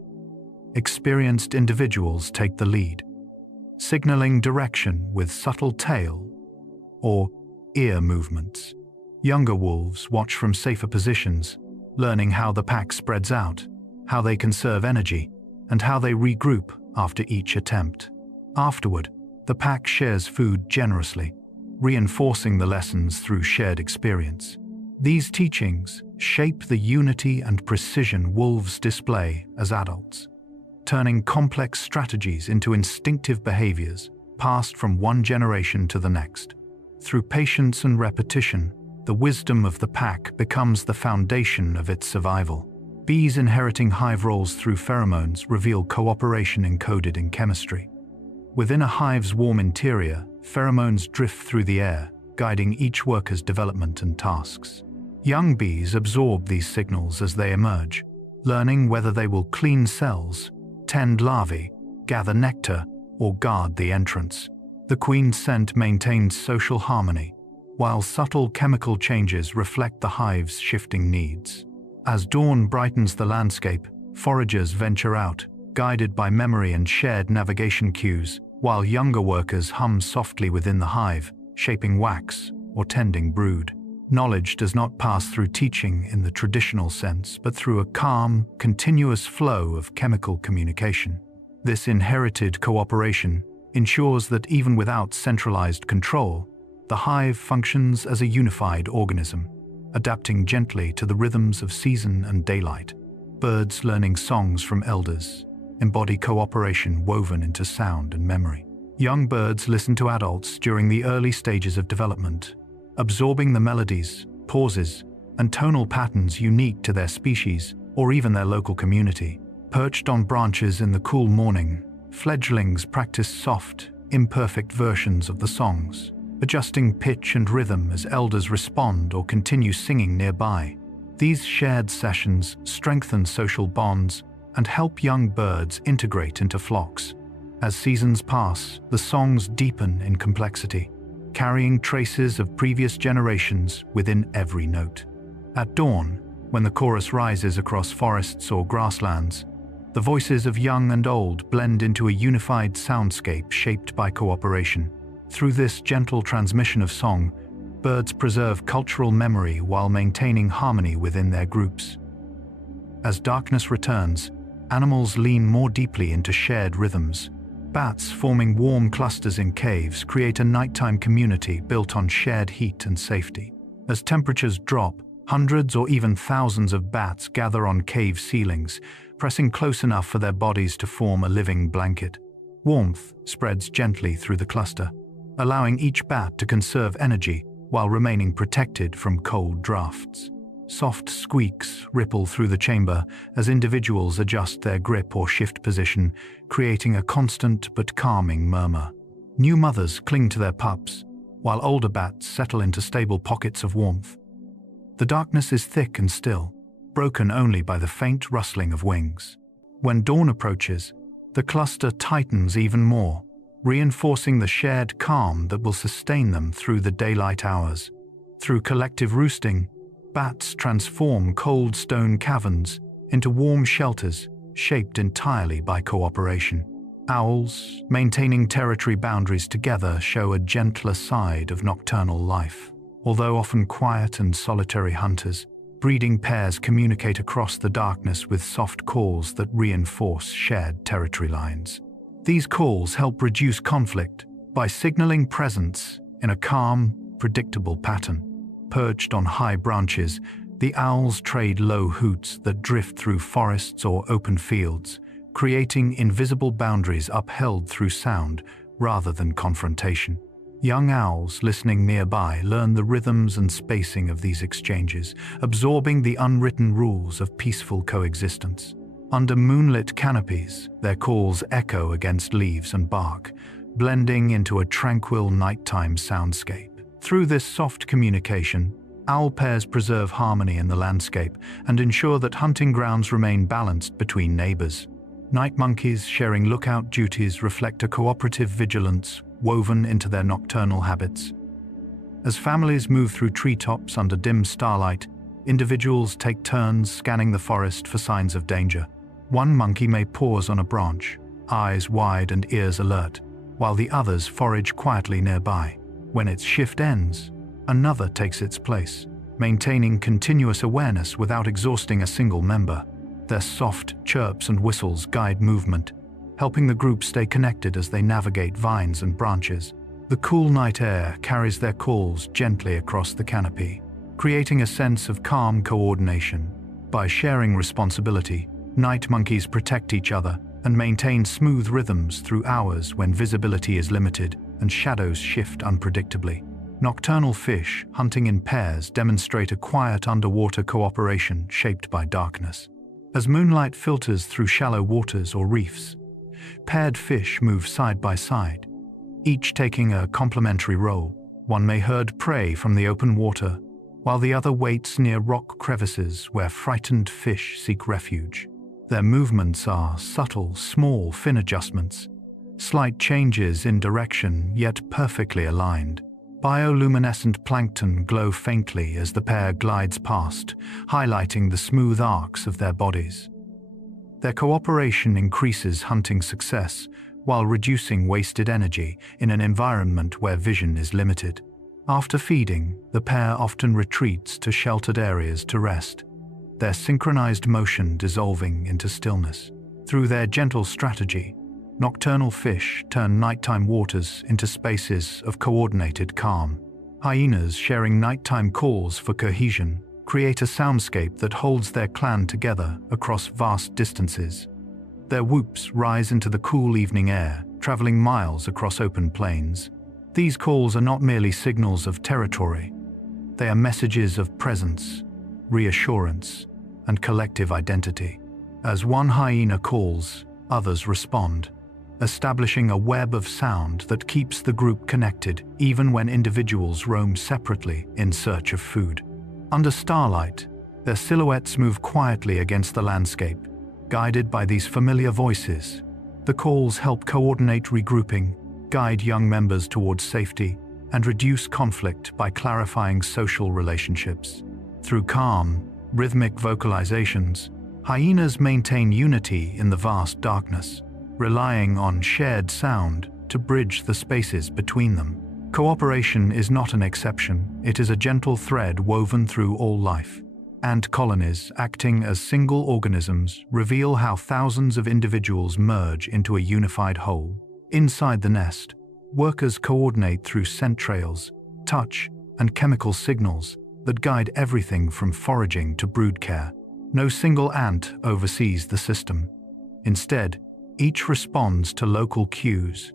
experienced individuals take the lead, signaling direction with subtle tail or ear movements. Younger wolves watch from safer positions, learning how the pack spreads out, how they conserve energy, and how they regroup after each attempt. Afterward, the pack shares food generously, reinforcing the lessons through shared experience. These teachings shape the unity and precision wolves display as adults, turning complex strategies into instinctive behaviors passed from one generation to the next. Through patience and repetition, the wisdom of the pack becomes the foundation of its survival. Bees inheriting hive roles through pheromones reveal cooperation encoded in chemistry. Within a hive's warm interior, pheromones drift through the air, guiding each worker's development and tasks. Young bees absorb these signals as they emerge, learning whether they will clean cells, tend larvae, gather nectar, or guard the entrance. The queen's scent maintains social harmony, while subtle chemical changes reflect the hive's shifting needs. As dawn brightens the landscape, foragers venture out, guided by memory and shared navigation cues, while younger workers hum softly within the hive, shaping wax or tending brood. Knowledge does not pass through teaching in the traditional sense, but through a calm, continuous flow of chemical communication. This inherited cooperation ensures that even without centralized control, the hive functions as a unified organism, adapting gently to the rhythms of season and daylight. Birds learning songs from elders embody cooperation woven into sound and memory. Young birds listen to adults during the early stages of development, absorbing the melodies, pauses, and tonal patterns unique to their species or even their local community. Perched on branches in the cool morning, fledglings practice soft, imperfect versions of the songs, adjusting pitch and rhythm as elders respond or continue singing nearby. These shared sessions strengthen social bonds and help young birds integrate into flocks. As seasons pass, the songs deepen in complexity, carrying traces of previous generations within every note. At dawn, when the chorus rises across forests or grasslands, the voices of young and old blend into a unified soundscape shaped by cooperation. Through this gentle transmission of song, birds preserve cultural memory while maintaining harmony within their groups. As darkness returns, animals lean more deeply into shared rhythms. Bats forming warm clusters in caves create a nighttime community built on shared heat and safety. As temperatures drop, hundreds or even thousands of bats gather on cave ceilings, pressing close enough for their bodies to form a living blanket. Warmth spreads gently through the cluster, allowing each bat to conserve energy while remaining protected from cold drafts. Soft squeaks ripple through the chamber as individuals adjust their grip or shift position, creating a constant but calming murmur. New mothers cling to their pups, while older bats settle into stable pockets of warmth. The darkness is thick and still, broken only by the faint rustling of wings. When dawn approaches, the cluster tightens even more, reinforcing the shared calm that will sustain them through the daylight hours. Through collective roosting, bats transform cold stone caverns into warm shelters shaped entirely by cooperation. Owls, maintaining territory boundaries together, show a gentler side of nocturnal life. Although often quiet and solitary hunters, breeding pairs communicate across the darkness with soft calls that reinforce shared territory lines. These calls help reduce conflict by signaling presence in a calm, predictable pattern. Perched on high branches, the owls trade low hoots that drift through forests or open fields, creating invisible boundaries upheld through sound rather than confrontation. Young owls listening nearby learn the rhythms and spacing of these exchanges, absorbing the unwritten rules of peaceful coexistence. Under moonlit canopies, their calls echo against leaves and bark, blending into a tranquil nighttime soundscape. Through this soft communication, owl pairs preserve harmony in the landscape and ensure that hunting grounds remain balanced between neighbors. Night monkeys sharing lookout duties reflect a cooperative vigilance woven into their nocturnal habits. As families move through treetops under dim starlight, individuals take turns scanning the forest for signs of danger. One monkey may pause on a branch, eyes wide and ears alert, while the others forage quietly nearby. When its shift ends, another takes its place, maintaining continuous awareness without exhausting a single member. Their soft chirps and whistles guide movement, helping the group stay connected as they navigate vines and branches. The cool night air carries their calls gently across the canopy, creating a sense of calm coordination. By sharing responsibility, night monkeys protect each other and maintain smooth rhythms through hours when visibility is limited and shadows shift unpredictably. Nocturnal fish hunting in pairs demonstrate a quiet underwater cooperation shaped by darkness. As moonlight filters through shallow waters or reefs, paired fish move side by side, each taking a complementary role. One may herd prey from the open water, while the other waits near rock crevices where frightened fish seek refuge. Their movements are subtle, small fin adjustments, slight changes in direction yet perfectly aligned. Bioluminescent plankton glow faintly as the pair glides past, highlighting the smooth arcs of their bodies. Their cooperation increases hunting success while reducing wasted energy in an environment where vision is limited. After feeding, the pair often retreats to sheltered areas to rest, their synchronized motion dissolving into stillness. Through their gentle strategy, nocturnal fish turn nighttime waters into spaces of coordinated calm. Hyenas sharing nighttime calls for cohesion create a soundscape that holds their clan together across vast distances. Their whoops rise into the cool evening air, traveling miles across open plains. These calls are not merely signals of territory. They are messages of presence, reassurance, and collective identity. As one hyena calls, others respond, establishing a web of sound that keeps the group connected even when individuals roam separately in search of food. Under starlight, their silhouettes move quietly against the landscape, guided by these familiar voices. The calls help coordinate regrouping, guide young members towards safety, and reduce conflict by clarifying social relationships. Through calm, rhythmic vocalizations, hyenas maintain unity in the vast darkness, relying on shared sound to bridge the spaces between them. Cooperation is not an exception, it is a gentle thread woven through all life. Ant colonies, acting as single organisms, reveal how thousands of individuals merge into a unified whole. Inside the nest, workers coordinate through scent trails, touch, and chemical signals that guide everything from foraging to brood care. No single ant oversees the system. Instead, each responds to local cues,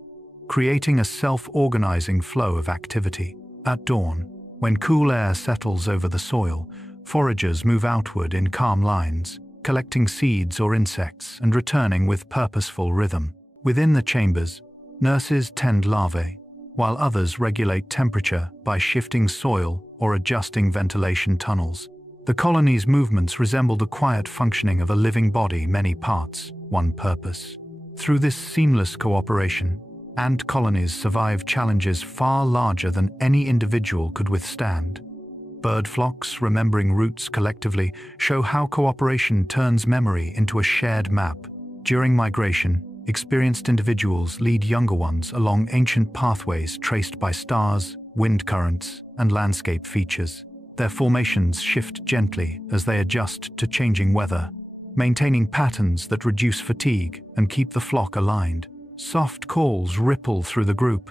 creating a self-organizing flow of activity. At dawn, when cool air settles over the soil, foragers move outward in calm lines, collecting seeds or insects and returning with purposeful rhythm. Within the chambers, nurses tend larvae, while others regulate temperature by shifting soil or adjusting ventilation tunnels. The colony's movements resemble the quiet functioning of a living body, many parts, one purpose. Through this seamless cooperation, ant colonies survive challenges far larger than any individual could withstand. Bird flocks, remembering routes collectively, show how cooperation turns memory into a shared map. During migration, experienced individuals lead younger ones along ancient pathways traced by stars, wind currents, and landscape features. Their formations shift gently as they adjust to changing weather, maintaining patterns that reduce fatigue and keep the flock aligned. Soft calls ripple through the group,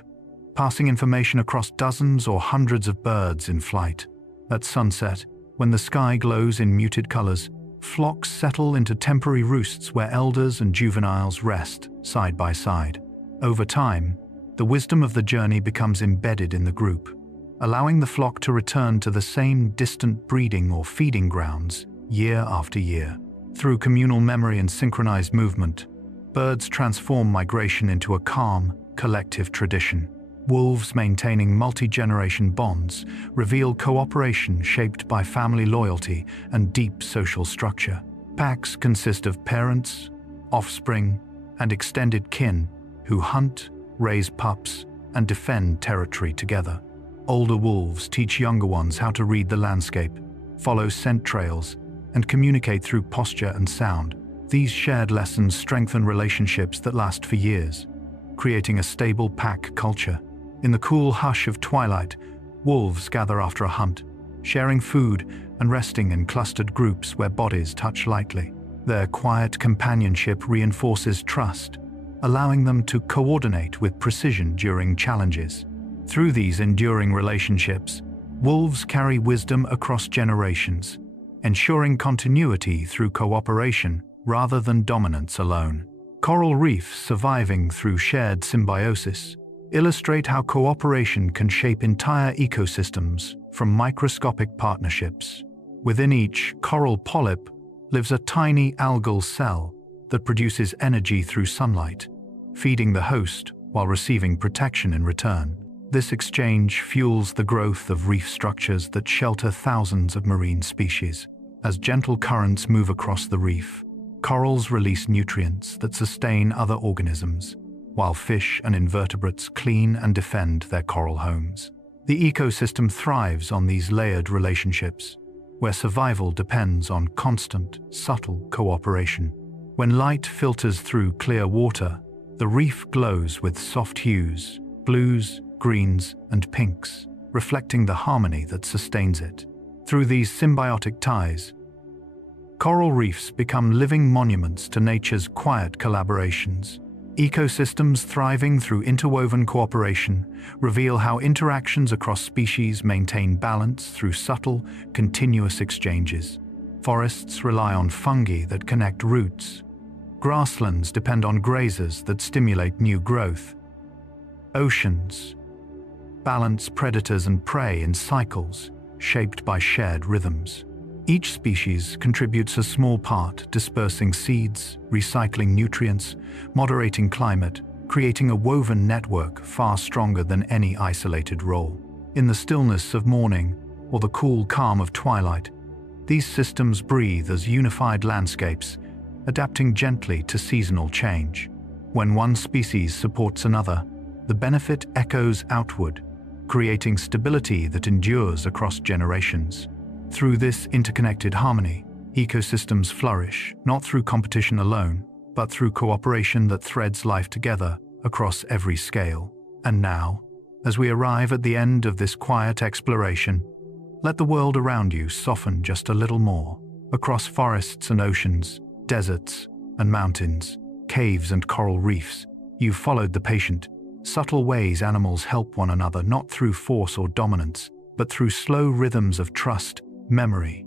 passing information across dozens or hundreds of birds in flight. At sunset, when the sky glows in muted colors, flocks settle into temporary roosts where elders and juveniles rest side by side. Over time, the wisdom of the journey becomes embedded in the group, allowing the flock to return to the same distant breeding or feeding grounds year after year. Through communal memory and synchronized movement, birds transform migration into a calm, collective tradition. Wolves, maintaining multi-generation bonds, reveal cooperation shaped by family loyalty and deep social structure. Packs consist of parents, offspring, and extended kin who hunt, raise pups, and defend territory together. Older wolves teach younger ones how to read the landscape, follow scent trails, and communicate through posture and sound. These shared lessons strengthen relationships that last for years, creating a stable pack culture. In the cool hush of twilight, wolves gather after a hunt, sharing food and resting in clustered groups where bodies touch lightly. Their quiet companionship reinforces trust, allowing them to coordinate with precision during challenges. Through these enduring relationships, Wolves carry wisdom across generations, ensuring continuity through cooperation rather than dominance alone. Coral reefs surviving through shared symbiosis illustrate how cooperation can shape entire ecosystems from microscopic partnerships. Within each coral polyp lives a tiny algal cell that produces energy through sunlight, feeding the host while receiving protection in return. This exchange fuels the growth of reef structures that shelter thousands of marine species. As gentle currents move across the reef, corals release nutrients that sustain other organisms, while fish and invertebrates clean and defend their coral homes. The ecosystem thrives on these layered relationships, where survival depends on constant, subtle cooperation. When light filters through clear water, the reef glows with soft hues, blues, greens, and pinks, reflecting the harmony that sustains it. Through these symbiotic ties, coral reefs become living monuments to nature's quiet collaborations. Ecosystems thriving through interwoven cooperation reveal how interactions across species maintain balance through subtle, continuous exchanges. Forests rely on fungi that connect roots. Grasslands depend on grazers that stimulate new growth. Oceans balance predators and prey in cycles shaped by shared rhythms. Each species contributes a small part, dispersing seeds, recycling nutrients, moderating climate, creating a woven network far stronger than any isolated role. In the stillness of morning or the cool calm of twilight, these systems breathe as unified landscapes, adapting gently to seasonal change. When one species supports another, the benefit echoes outward, creating stability that endures across generations. Through this interconnected harmony, ecosystems flourish, not through competition alone, but through cooperation that threads life together across every scale. And now, as we arrive at the end of this quiet exploration, let the world around you soften just a little more. Across forests and oceans, deserts and mountains, caves and coral reefs, you've followed the patient, subtle ways animals help one another, not through force or dominance, but through slow rhythms of trust, memory,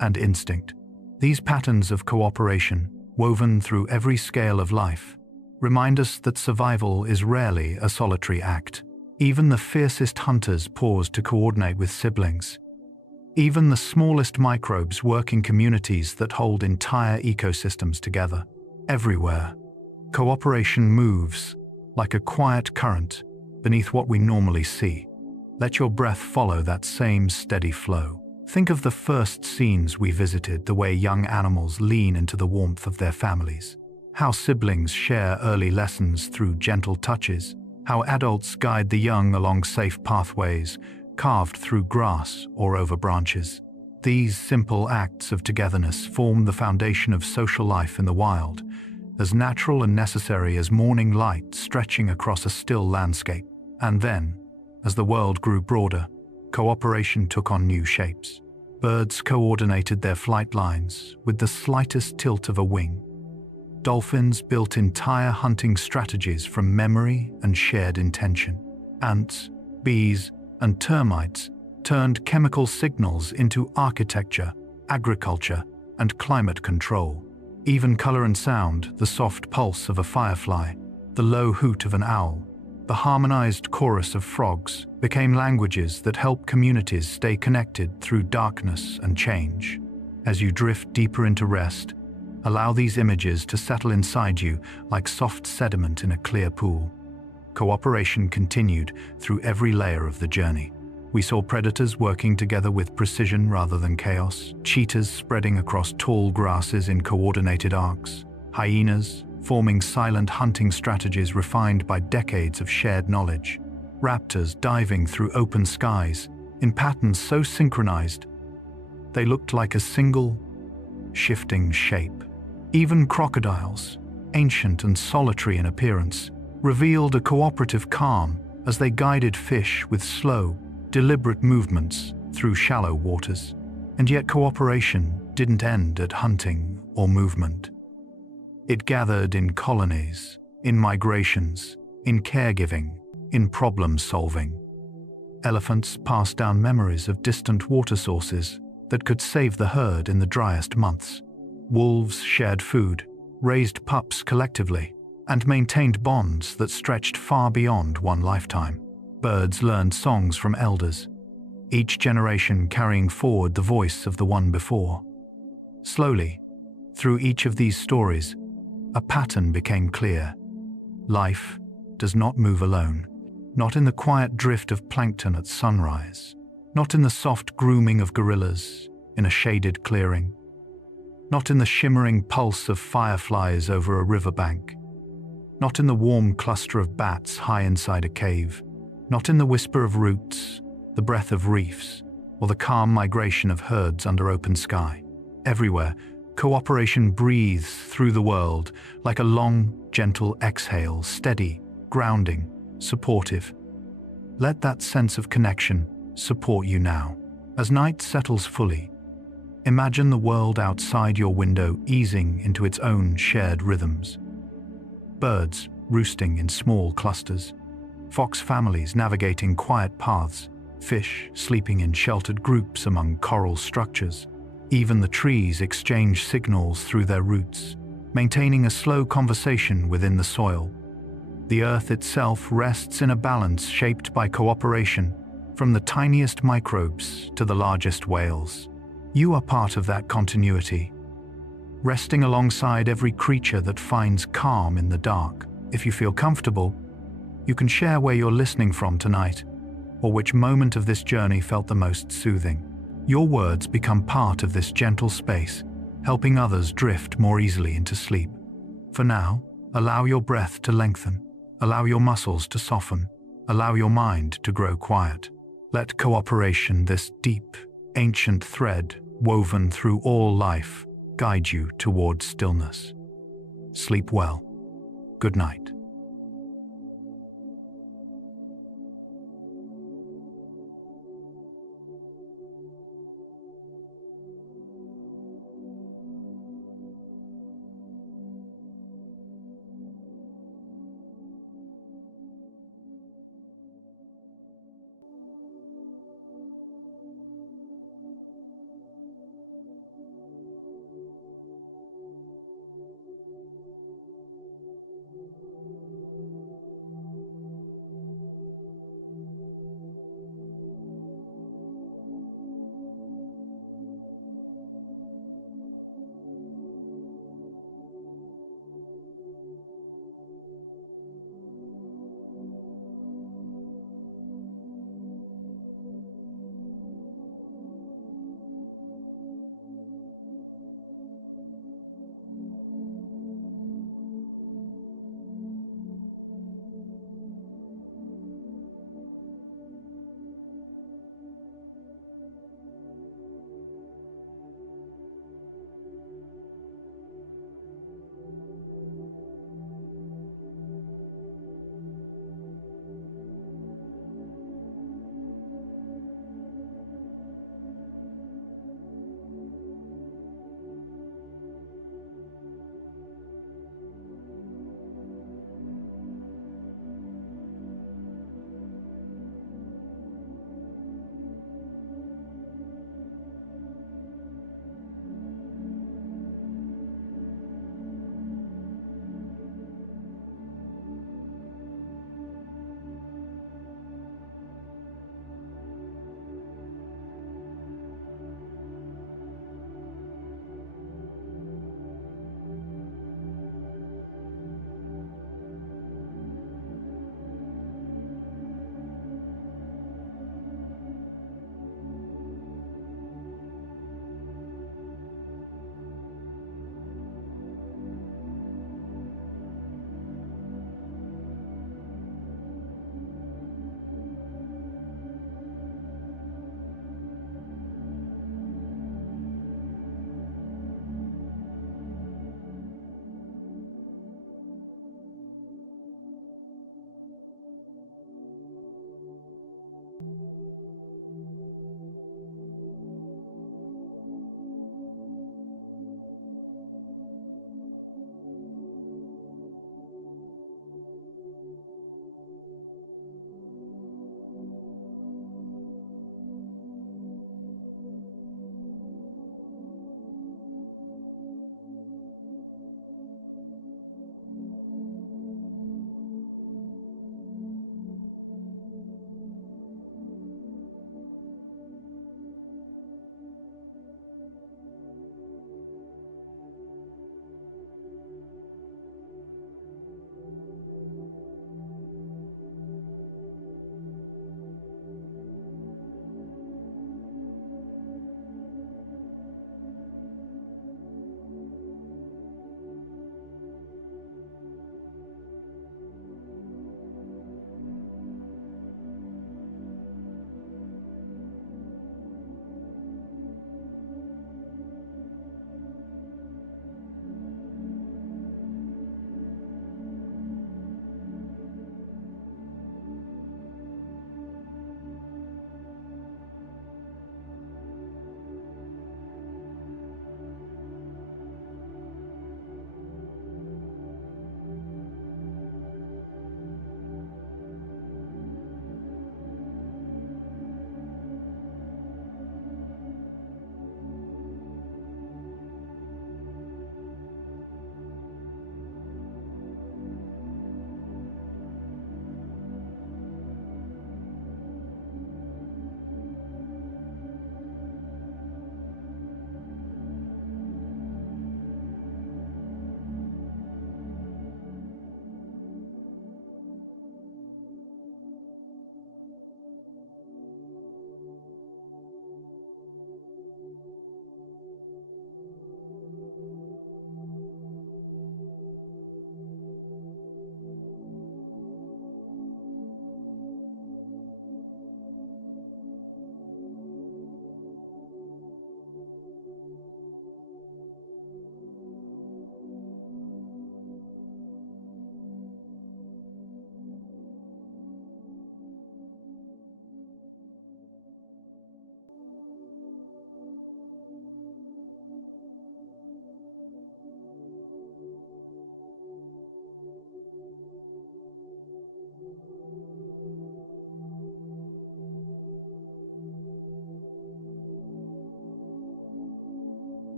and instinct. These patterns of cooperation, woven through every scale of life, remind us that survival is rarely a solitary act. Even the fiercest hunters pause to coordinate with siblings. Even the smallest microbes work in communities that hold entire ecosystems together. Everywhere, cooperation moves like a quiet current beneath what we normally see. Let your breath follow that same steady flow. Think of the first scenes we visited, the way young animals lean into the warmth of their families, how siblings share early lessons through gentle touches, how adults guide the young along safe pathways carved through grass or over branches. These simple acts of togetherness form the foundation of social life in the wild, as natural and necessary as morning light stretching across a still landscape. And then, as the world grew broader, cooperation took on new shapes. Birds coordinated their flight lines with the slightest tilt of a wing. Dolphins built entire hunting strategies from memory and shared intention. Ants, bees, and termites turned chemical signals into architecture, agriculture, and climate control. Even color and sound, the soft pulse of a firefly, the low hoot of an owl, the harmonized chorus of frogs, became languages that help communities stay connected through darkness and change. As you drift deeper into rest, allow these images to settle inside you like soft sediment in a clear pool. Cooperation continued through every layer of the journey. We saw predators working together with precision rather than chaos, cheetahs spreading across tall grasses in coordinated arcs, hyenas forming silent hunting strategies refined by decades of shared knowledge, raptors diving through open skies in patterns so synchronized they looked like a single, shifting shape. Even crocodiles, ancient and solitary in appearance, revealed a cooperative calm as they guided fish with slow, deliberate movements through shallow waters. And yet cooperation didn't end at hunting or movement. It gathered in colonies, in migrations, in caregiving, in problem solving. Elephants passed down memories of distant water sources that could save the herd in the driest months. Wolves shared food, raised pups collectively, and maintained bonds that stretched far beyond one lifetime. Birds learned songs from elders, each generation carrying forward the voice of the one before. Slowly, through each of these stories, a pattern became clear. Life does not move alone, not in the quiet drift of plankton at sunrise, not in the soft grooming of gorillas in a shaded clearing, not in the shimmering pulse of fireflies over a riverbank, not in the warm cluster of bats high inside a cave, not in the whisper of roots, the breath of reefs, or the calm migration of herds under open sky. Everywhere, cooperation breathes through the world like a long, gentle exhale, steady, grounding, supportive. Let that sense of connection support you now. As night settles fully, imagine the world outside your window easing into its own shared rhythms. Birds roosting in small clusters, fox families navigating quiet paths, fish sleeping in sheltered groups among coral structures. Even the trees exchange signals through their roots, maintaining a slow conversation within the soil. The earth itself rests in a balance shaped by cooperation, from the tiniest microbes to the largest whales. You are part of that continuity, resting alongside every creature that finds calm in the dark. If you feel comfortable, you can share where you're listening from tonight, or which moment of this journey felt the most soothing. Your words become part of this gentle space, helping others drift more easily into sleep. For now, allow your breath to lengthen, allow your muscles to soften, allow your mind to grow quiet. Let cooperation, this deep, ancient thread woven through all life, guide you towards stillness. Sleep well. Good night.